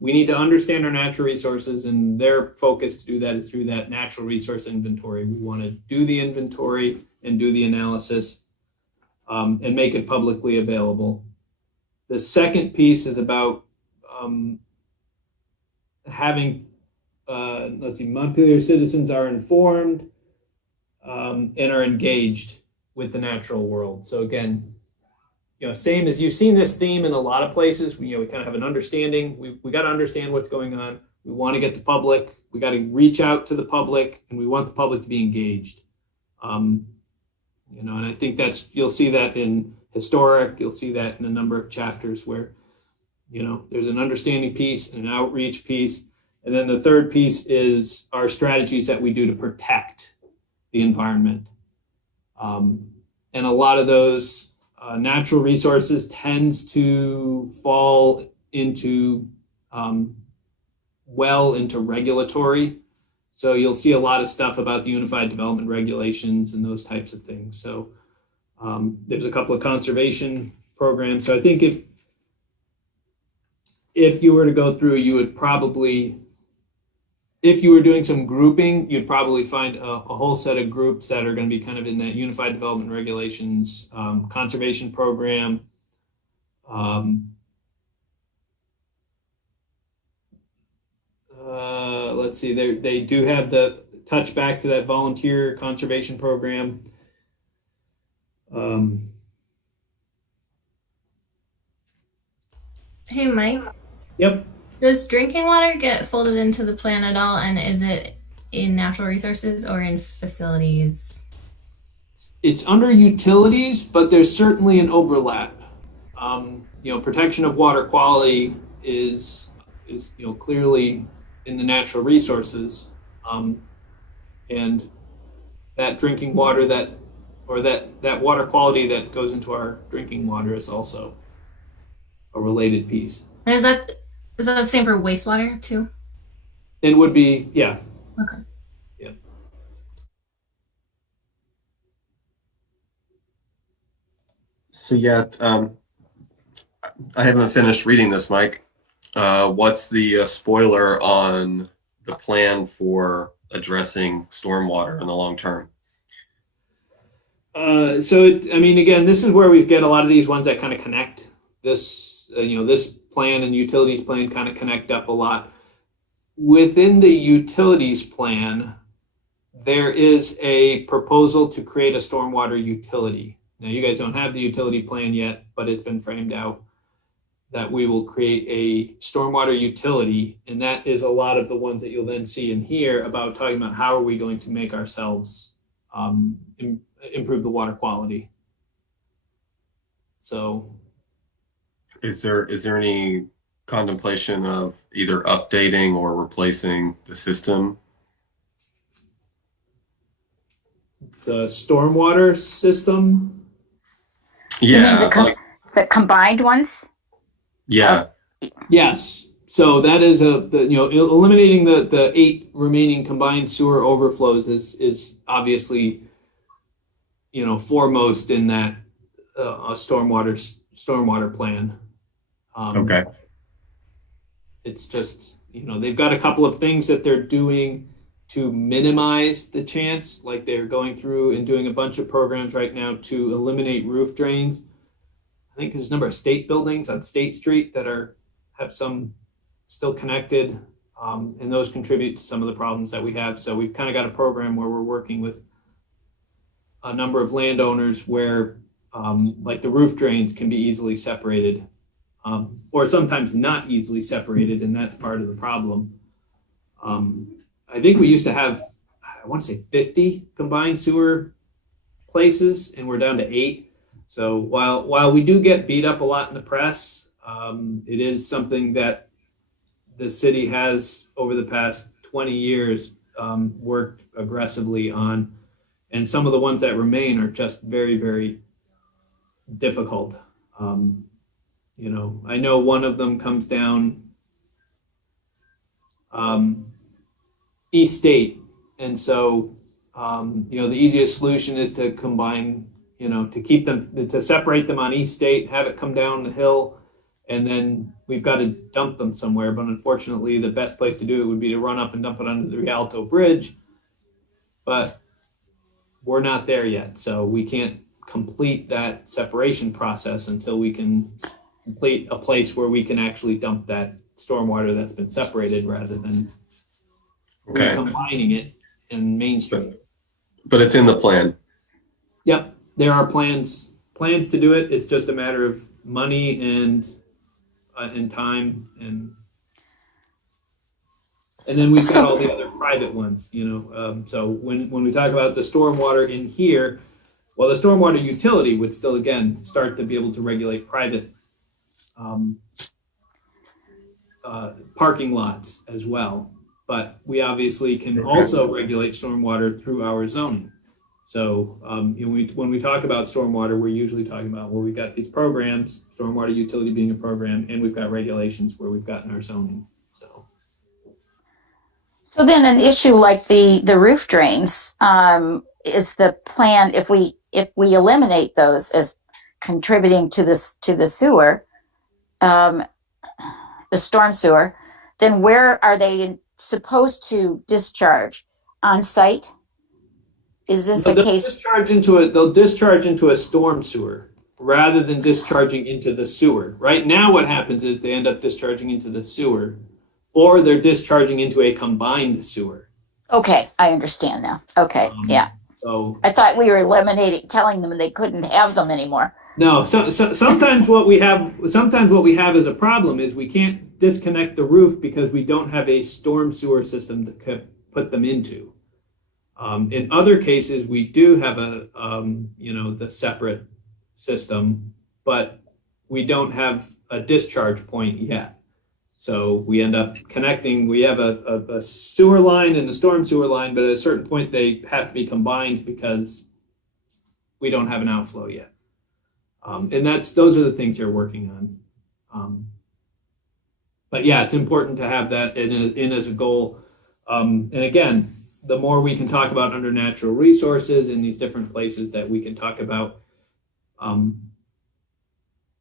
We need to understand our natural resources, and their focus to do that is through that natural resource inventory. We want to do the inventory and do the analysis and make it publicly available. The second piece is about having Montpelier citizens are informed and are engaged with the natural world. So again, same as you've seen this theme in a lot of places. We kind of have an understanding. We got to understand what's going on. We want to get the public. We got to reach out to the public, and we want the public to be engaged. And I think you'll see that in historic. You'll see that in a number of chapters where, there's an understanding piece and an outreach piece. And then the third piece is our strategies that we do to protect the environment. And a lot of those natural resources tends to fall into into regulatory. So you'll see a lot of stuff about the Unified Development Regulations and those types of things. So there's a couple of conservation programs. So I think if you were to go through, you would probably, if you were doing some grouping, you'd probably find a whole set of groups that are going to be kind of in that Unified Development Regulations conservation program. Let's see, they do have the touch back to that volunteer conservation program. Hey, Mike. Yep. Does drinking water get folded into the plan at all? And is it in natural resources or in facilities? It's under utilities, but there's certainly an overlap. Protection of water quality is clearly in the natural resources, and that drinking water that water quality that goes into our drinking water is also a related piece. And is that the same for wastewater too? It would be, yeah. Okay. Yeah. So I haven't finished reading this, Mike. What's the spoiler on the plan for addressing stormwater in the long term? Again, this is where we get a lot of these ones that kind of connect. This plan and utilities plan kind of connect up a lot. Within the utilities plan, there is a proposal to create a stormwater utility. Now, you guys don't have the utility plan yet, but it's been framed out. that we will create a stormwater utility, and that is a lot of the ones that you'll then see in here about talking about how are we going to make ourselves improve the water quality. So, is there any contemplation of either updating or replacing the system? The stormwater system? Yeah, you mean the combined ones? Yeah. Yes. So that is eliminating the 8 remaining combined sewer overflows is obviously, foremost in that stormwater plan. Okay. It's just, they've got a couple of things that they're doing to minimize the chance, like they're going through and doing a bunch of programs right now to eliminate roof drains. I think there's a number of state buildings on State Street that have some still connected, and those contribute to some of the problems that we have. So we've kind of got a program where we're working with a number of landowners where like the roof drains can be easily separated, or sometimes not easily separated, and that's part of the problem. I think we used to have, I want to say 50 combined sewer places, and we're down to 8. So while we do get beat up a lot in the press, it is something that the city has over the past 20 years worked aggressively on. And some of the ones that remain are just very, very difficult. I know one of them comes down East State. And so, the easiest solution is to combine, to keep them, to separate them on East State, have it come down the hill, and then we've got to dump them somewhere. But unfortunately, the best place to do it would be to run up and dump it under the Rialto Bridge. But we're not there yet. So we can't complete that separation process until we can complete a place where we can actually dump that stormwater that's been separated rather than combining it in Main Street. But it's in the plan. Yep, there are plans to do it. It's just a matter of money and time, and then we've got all the other private ones. So when we talk about the stormwater in here, well, the stormwater utility would still again start to be able to regulate private parking lots as well. But we obviously can also regulate stormwater through our zoning. So when we talk about stormwater, we're usually talking about, well, we've got these programs, stormwater utility being a program, and we've got regulations where we've gotten our zoning. So then an issue like the roof drains, is the plan, if we eliminate those as contributing to the sewer, the storm sewer, then where are they supposed to discharge? On site? Is this a case? They'll discharge into a storm sewer rather than discharging into the sewer. Right now what happens is they end up discharging into the sewer, or they're discharging into a combined sewer. Okay, I understand now. Okay, yeah. So I thought we were telling them they couldn't have them anymore. No, so sometimes what we have as a problem is we can't disconnect the roof because we don't have a storm sewer system to put them into. In other cases, we do have the separate system, but we don't have a discharge point yet. So we end up connecting, we have a sewer line and a storm sewer line, but at a certain point they have to be combined because we don't have an outflow yet. And those are the things you're working on. But yeah, it's important to have that in as a goal. And again, the more we can talk about under natural resources in these different places that we can talk about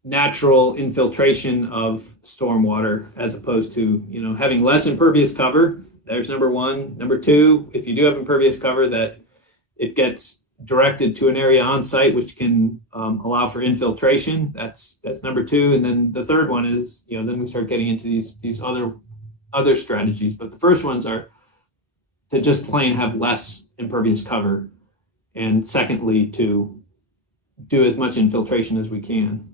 natural infiltration of stormwater as opposed to, having less impervious cover. There's number one. Number two, if you do have impervious cover, that it gets directed to an area on site which can allow for infiltration. That's number two. And then the third one is, then we start getting into these other strategies. But the first ones are to just plain have less impervious cover, and secondly, to do as much infiltration as we can.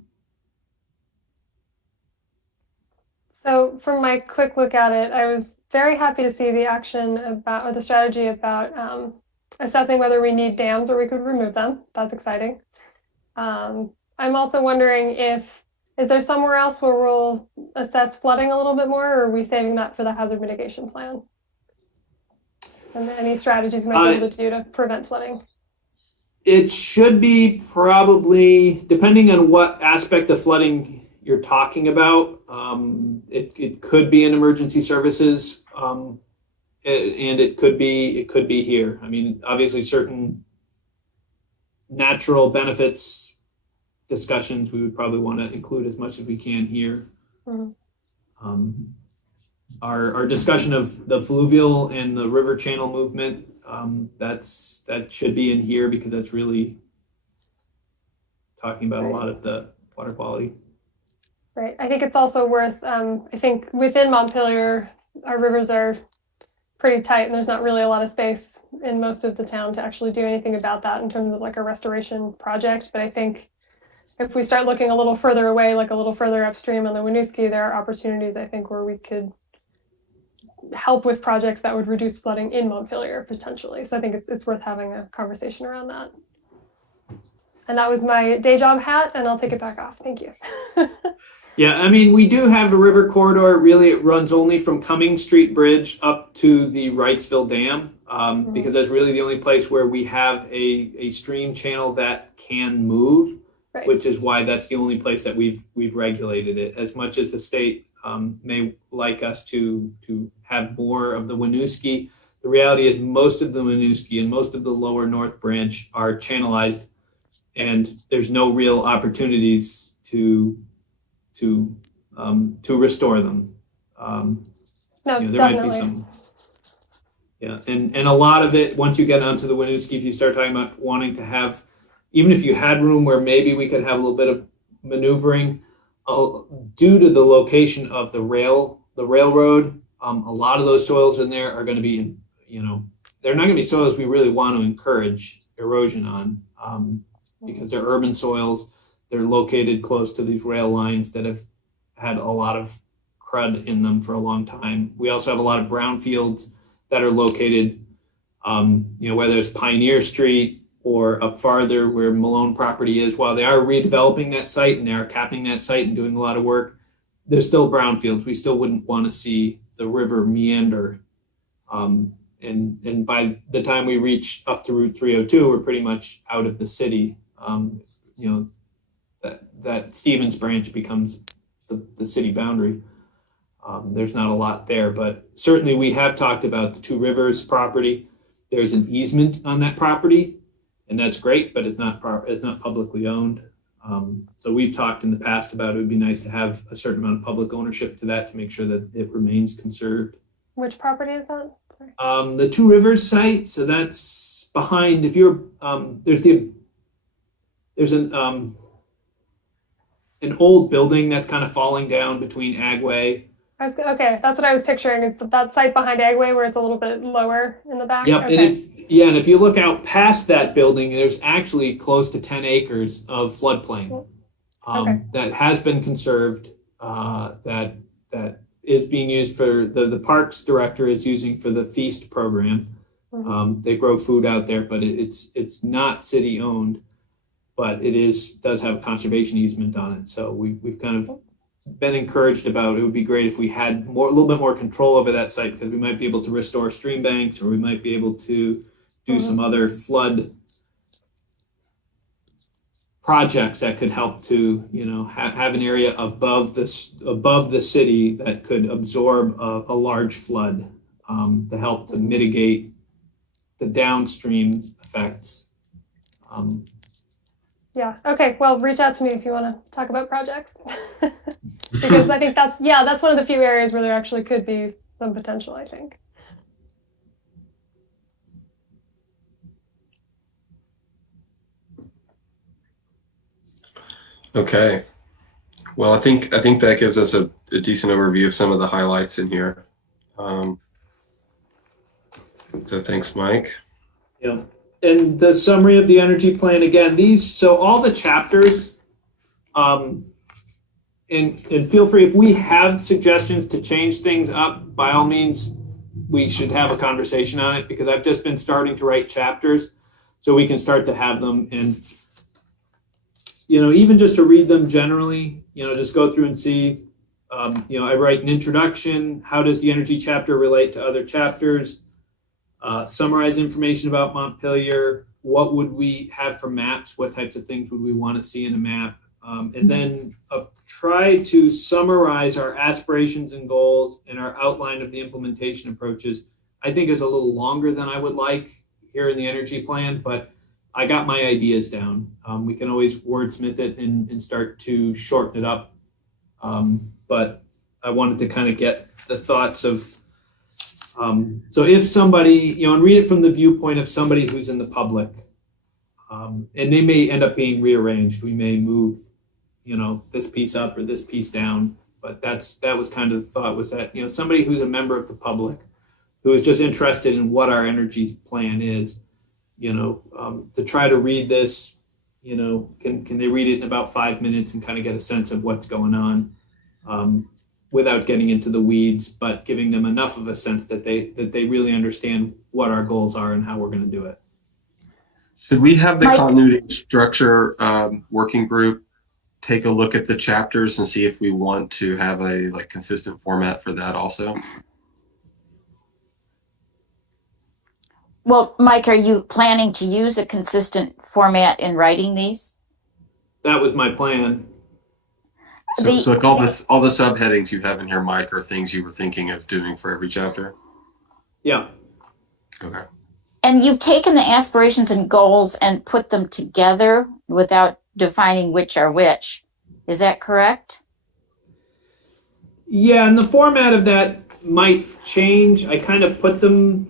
So from my quick look at it, I was very happy to see the action about, or the strategy about assessing whether we need dams or we could remove them. That's exciting. I'm also wondering is there somewhere else where we'll assess flooding a little bit more, or are we saving that for the hazard mitigation plan? And any strategies we might be able to do to prevent flooding? It should be probably, depending on what aspect of flooding you're talking about, it could be in emergency services, and it could be here. I mean, obviously, certain natural benefits discussions we would probably want to include as much as we can here. Mm-hmm. Our discussion of the fluvial and the river channel movement, that should be in here because that's really talking about a lot of the water quality. Right. I think it's also worth, I think within Montpelier, our rivers are pretty tight and there's not really a lot of space in most of the town to actually do anything about that in terms of like a restoration project. But I think if we start looking a little further away, like a little further upstream on the Winooski, there are opportunities, I think, where we could help with projects that would reduce flooding in Montpelier potentially. So I think it's worth having a conversation around that. And that was my day job hat, and I'll take it back off. Thank you. Yeah, I mean, we do have a river corridor. Really, it runs only from Cummings Street Bridge up to the Wrightsville Dam, because that's really the only place where we have a stream channel that can move, right. Which is why that's the only place that we've regulated it. As much as the state may like us to have more of the Winooski, the reality is most of the Winooski and most of the lower North Branch are channelized, and there's no real opportunities to restore them. No, there definitely. might be some. Yeah, and a lot of it, once you get onto the Winooski, if you start talking about wanting to have, even if you had room where maybe we could have a little bit of maneuvering, due to the location of the railroad, a lot of those soils in there are going to be, they're not going to be soils we really want to encourage erosion on, because they're urban soils. They're located close to these rail lines that have had a lot of crud in them for a long time. We also have a lot of brownfields that are located, whether it's Pioneer Street or up farther where Malone property is. While they are redeveloping that site and they are capping that site and doing a lot of work, there's still brownfields. We still wouldn't want to see the river meander. And by the time we reach up to Route 302, we're pretty much out of the city. That Stevens branch becomes the city boundary. There's not a lot there, but certainly we have talked about the Two Rivers property. There's an easement on that property, and that's great, but it's not publicly owned. So we've talked in the past about it would be nice to have a certain amount of public ownership to that to make sure that it remains conserved. Which property is that? Sorry. The Two Rivers site. So that's behind. If you're there's an old building that's kind of falling down between Agway. Okay, that's what I was picturing. Is that site behind Agway where it's a little bit lower in the back? Yep, okay. And if you look out past that building, there's actually close to 10 acres of floodplain that has been conserved. That is being used for the parks director is using for the feast program. Mm-hmm. They grow food out there, but it's not city owned. But does have a conservation easement on it. So we've kind of been encouraged about it would be great if we had a little bit more control over that site, because we might be able to restore stream banks, or we might be able to do some other flood projects that could help to have an area above the city that could absorb a large flood, to help to mitigate the downstream effects. Yeah. Okay. Well, reach out to me if you want to talk about projects, because I think that's one of the few areas where there actually could be some potential, I think. Okay. Well, I think that gives us a decent overview of some of the highlights in here. So thanks, Mike. Yeah. And the summary of the energy plan, again, so all the chapters, and feel free, if we have suggestions to change things up, by all means, we should have a conversation on it, because I've just been starting to write chapters so we can start to have them. And, even just to read them generally, just go through and see, I write an introduction. How does the energy chapter relate to other chapters? Summarize information about Montpelier. What would we have for maps? What types of things would we want to see in a map? And then try to summarize our aspirations and goals and our outline of the implementation approaches. I think is a little longer than I would like here in the energy plan, but I got my ideas down. We can always wordsmith it and start to shorten it up. But I wanted to kind of get the thoughts of, so if somebody, and read it from the viewpoint of somebody who's in the public, and they may end up being rearranged. We may move, this piece up or this piece down, but that was kind of the thought, was that, somebody who's a member of the public who is just interested in what our energy plan is, to try to read this, can they read it in about 5 minutes and kind of get a sense of what's going on, without getting into the weeds, but giving them enough of a sense that they really understand what our goals are and how we're going to do it. Should we have the continuity structure working group take a look at the chapters and see if we want to have a consistent format for that also? Well, Mike, are you planning to use a consistent format in writing these? That was my plan. So like all the subheadings you have in here, Mike, are things you were thinking of doing for every chapter? Yeah. Okay. And you've taken the aspirations and goals and put them together without defining which are which. Is that correct? Yeah, and the format of that might change. I kind of put them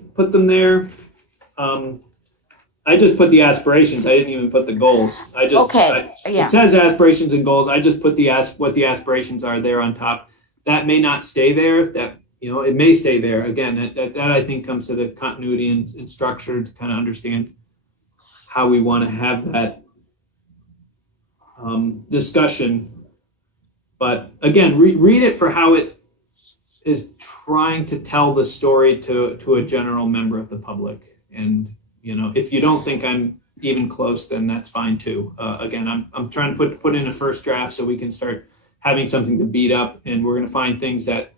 there. I just put the aspirations. I didn't even put the goals. It says aspirations and goals. I just put what the aspirations are there on top. That may not stay there. That it may stay there. Again, that I think comes to the continuity and structure to kind of understand how we want to have that discussion. But again, read it for how it is trying to tell the story to a general member of the public. And if you don't think I'm even close, then that's fine too. Again, I'm trying to put in a first draft so we can start having something to beat up, and we're going to find things that,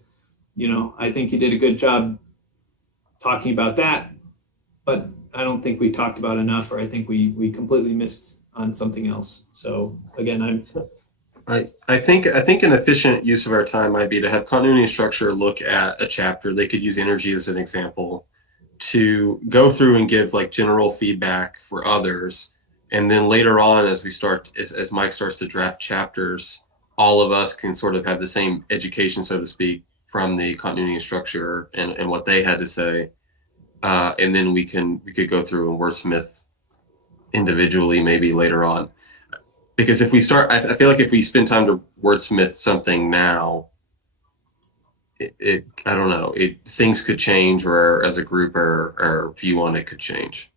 I think you did a good job talking about that, but I don't think we talked about enough, or I think we completely missed on something else. So again, I think an efficient use of our time might be to have continuity and structure look at a chapter. They could use energy as an example, to go through and give general feedback for others. And then later on, as Mike starts to draft chapters, all of us can sort of have the same education, so to speak, from the continuity and structure and what they had to say. And then we could go through and wordsmith individually maybe later on. Because if we start, I feel like if we spend time to wordsmith something now, I don't know, things could change, or as a group our view on it could change.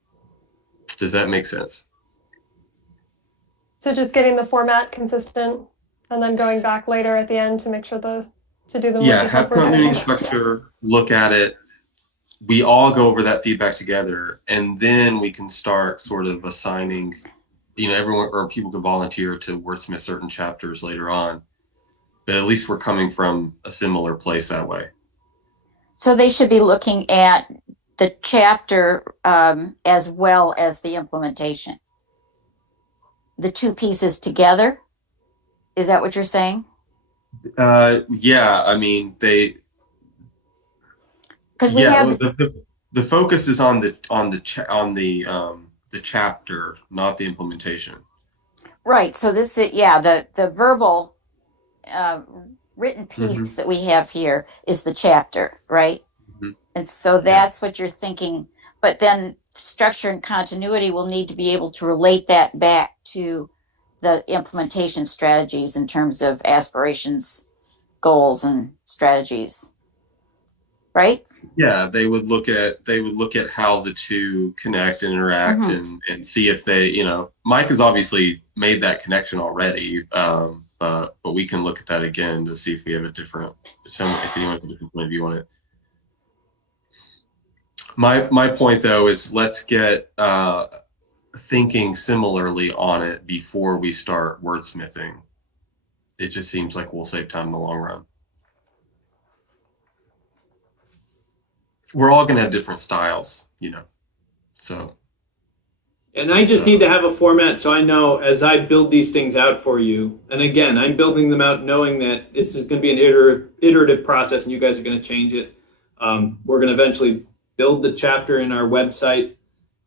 Does that make sense? So just getting the format consistent and then going back later at the end to make sure to do the have continuity structure, look at it. We all go over that feedback together, and then we can start sort of assigning, everyone or people could volunteer to wordsmith certain chapters later on. But at least we're coming from a similar place that way. So they should be looking at the chapter as well as the implementation. The two pieces together? Is that what you're saying? Yeah, I mean, the focus is on the chapter, not the implementation. Right. So this is, the verbal written piece that we have here is the chapter, right? And so that's what you're thinking. But then structure and continuity will need to be able to relate that back to the implementation strategies in terms of aspirations, goals, and strategies, right? Yeah, they would look at how the two connect and interact and see if they, Mike has obviously made that connection already. but we can look at that again to see if we have a different, if anyone has a different point of view on it. My point though is let's get thinking similarly on it before we start wordsmithing. It just seems like we'll save time in the long run. We're all going to have different styles, you know, so. And I just need to have a format so I know as I build these things out for you. And again, I'm building them out knowing that this is going to be an iterative process and you guys are going to change it. We're going to eventually build the chapter in our website.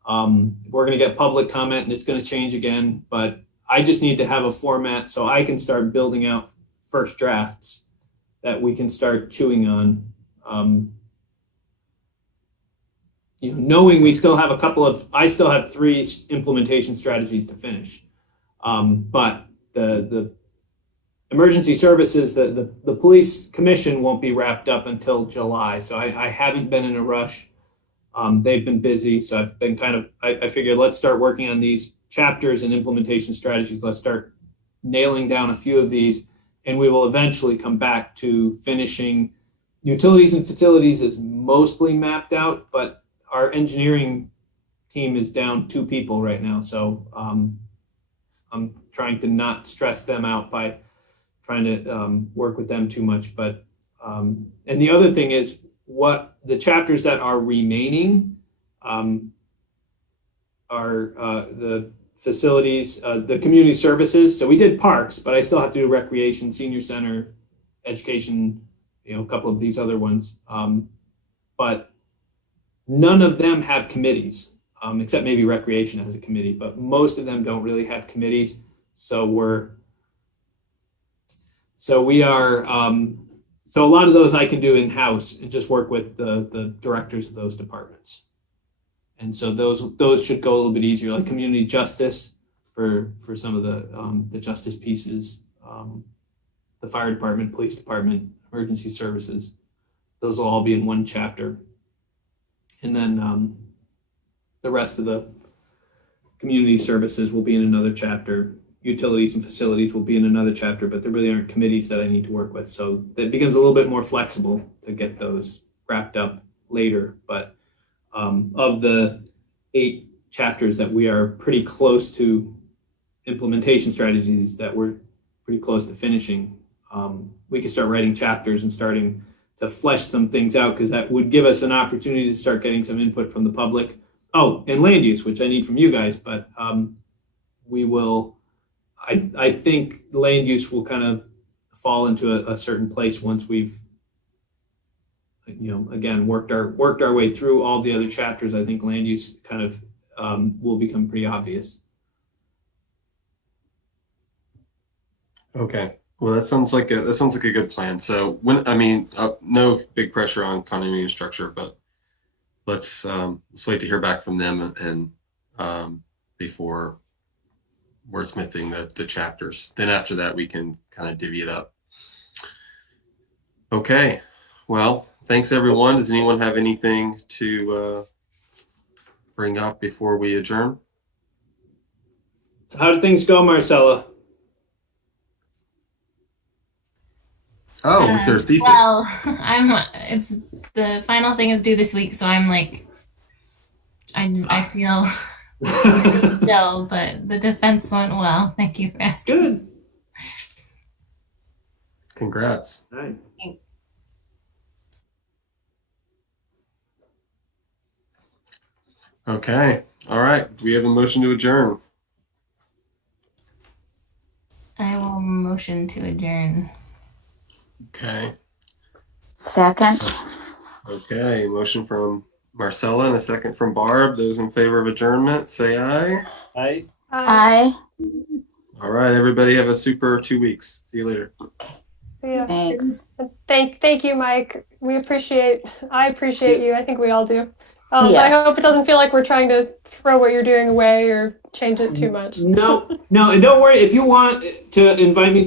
We're going to get public comment and it's going to change again. But I just need to have a format so I can start building out first drafts that we can start chewing on. You know, knowing we still have I still have 3 implementation strategies to finish. But the emergency services, the police commission won't be wrapped up until July. So I haven't been in a rush. They've been busy. So I've been I figured let's start working on these chapters and implementation strategies. Let's start nailing down a few of these and we will eventually come back to finishing. Utilities and facilities is mostly mapped out, but our engineering team is down 2 people right now. So I'm trying to not stress them out by trying to work with them too much. But and the other thing is what the chapters that are remaining are the facilities, the community services. So we did parks, but I still have to do recreation, senior center, education, you know, a couple of these other ones. But none of them have committees, except maybe recreation has a committee, but most of them don't really have committees. So so a lot of those I can do in-house and just work with the directors of those departments. And so those should go a little bit easier, like community justice for some of the justice pieces, the fire department, police department, emergency services. Those will all be in one chapter. And then the rest of the community services will be in another chapter. Utilities and facilities will be in another chapter, but there really aren't committees that I need to work with. So that becomes a little bit more flexible to get those wrapped up later. But of the 8 chapters that we are pretty close to implementation strategies that we're pretty close to finishing, we can start writing chapters and starting to flesh some things out, because that would give us an opportunity to start getting some input from the public. Oh, and land use, which I need from you guys, but we will, I think land use will kind of fall into a certain place once we've, you know, again, worked our way through all the other chapters. I think land use kind of will become pretty obvious. Okay. Well, that sounds like a good plan. So no big pressure on continuity and structure, but let's wait to hear back from them and before wordsmithing the chapters. Then after that, we can kind of divvy it up. Okay. Well, thanks everyone. Does anyone have anything to bring up before we adjourn? So how did things go, Marcella? Oh, with their thesis. Well, it's the final thing is due this week, so I'm like, I feel still, but the defense went well. Thank you for asking. Good. Congrats. Nice. Thanks. Okay. All right. We have a motion to adjourn. I will motion to adjourn. Okay. Second. Okay. Motion from Marcella and a second from Barb. Those in favor of adjournment, say aye. Aye. Aye. All right. Everybody have a super 2 weeks. See you later. Yeah. Thanks. Thank you, Mike. I appreciate you. I think we all do. Yes. I hope it doesn't feel like we're trying to throw what you're doing away or change it too much. No, and don't worry if you want to invite me to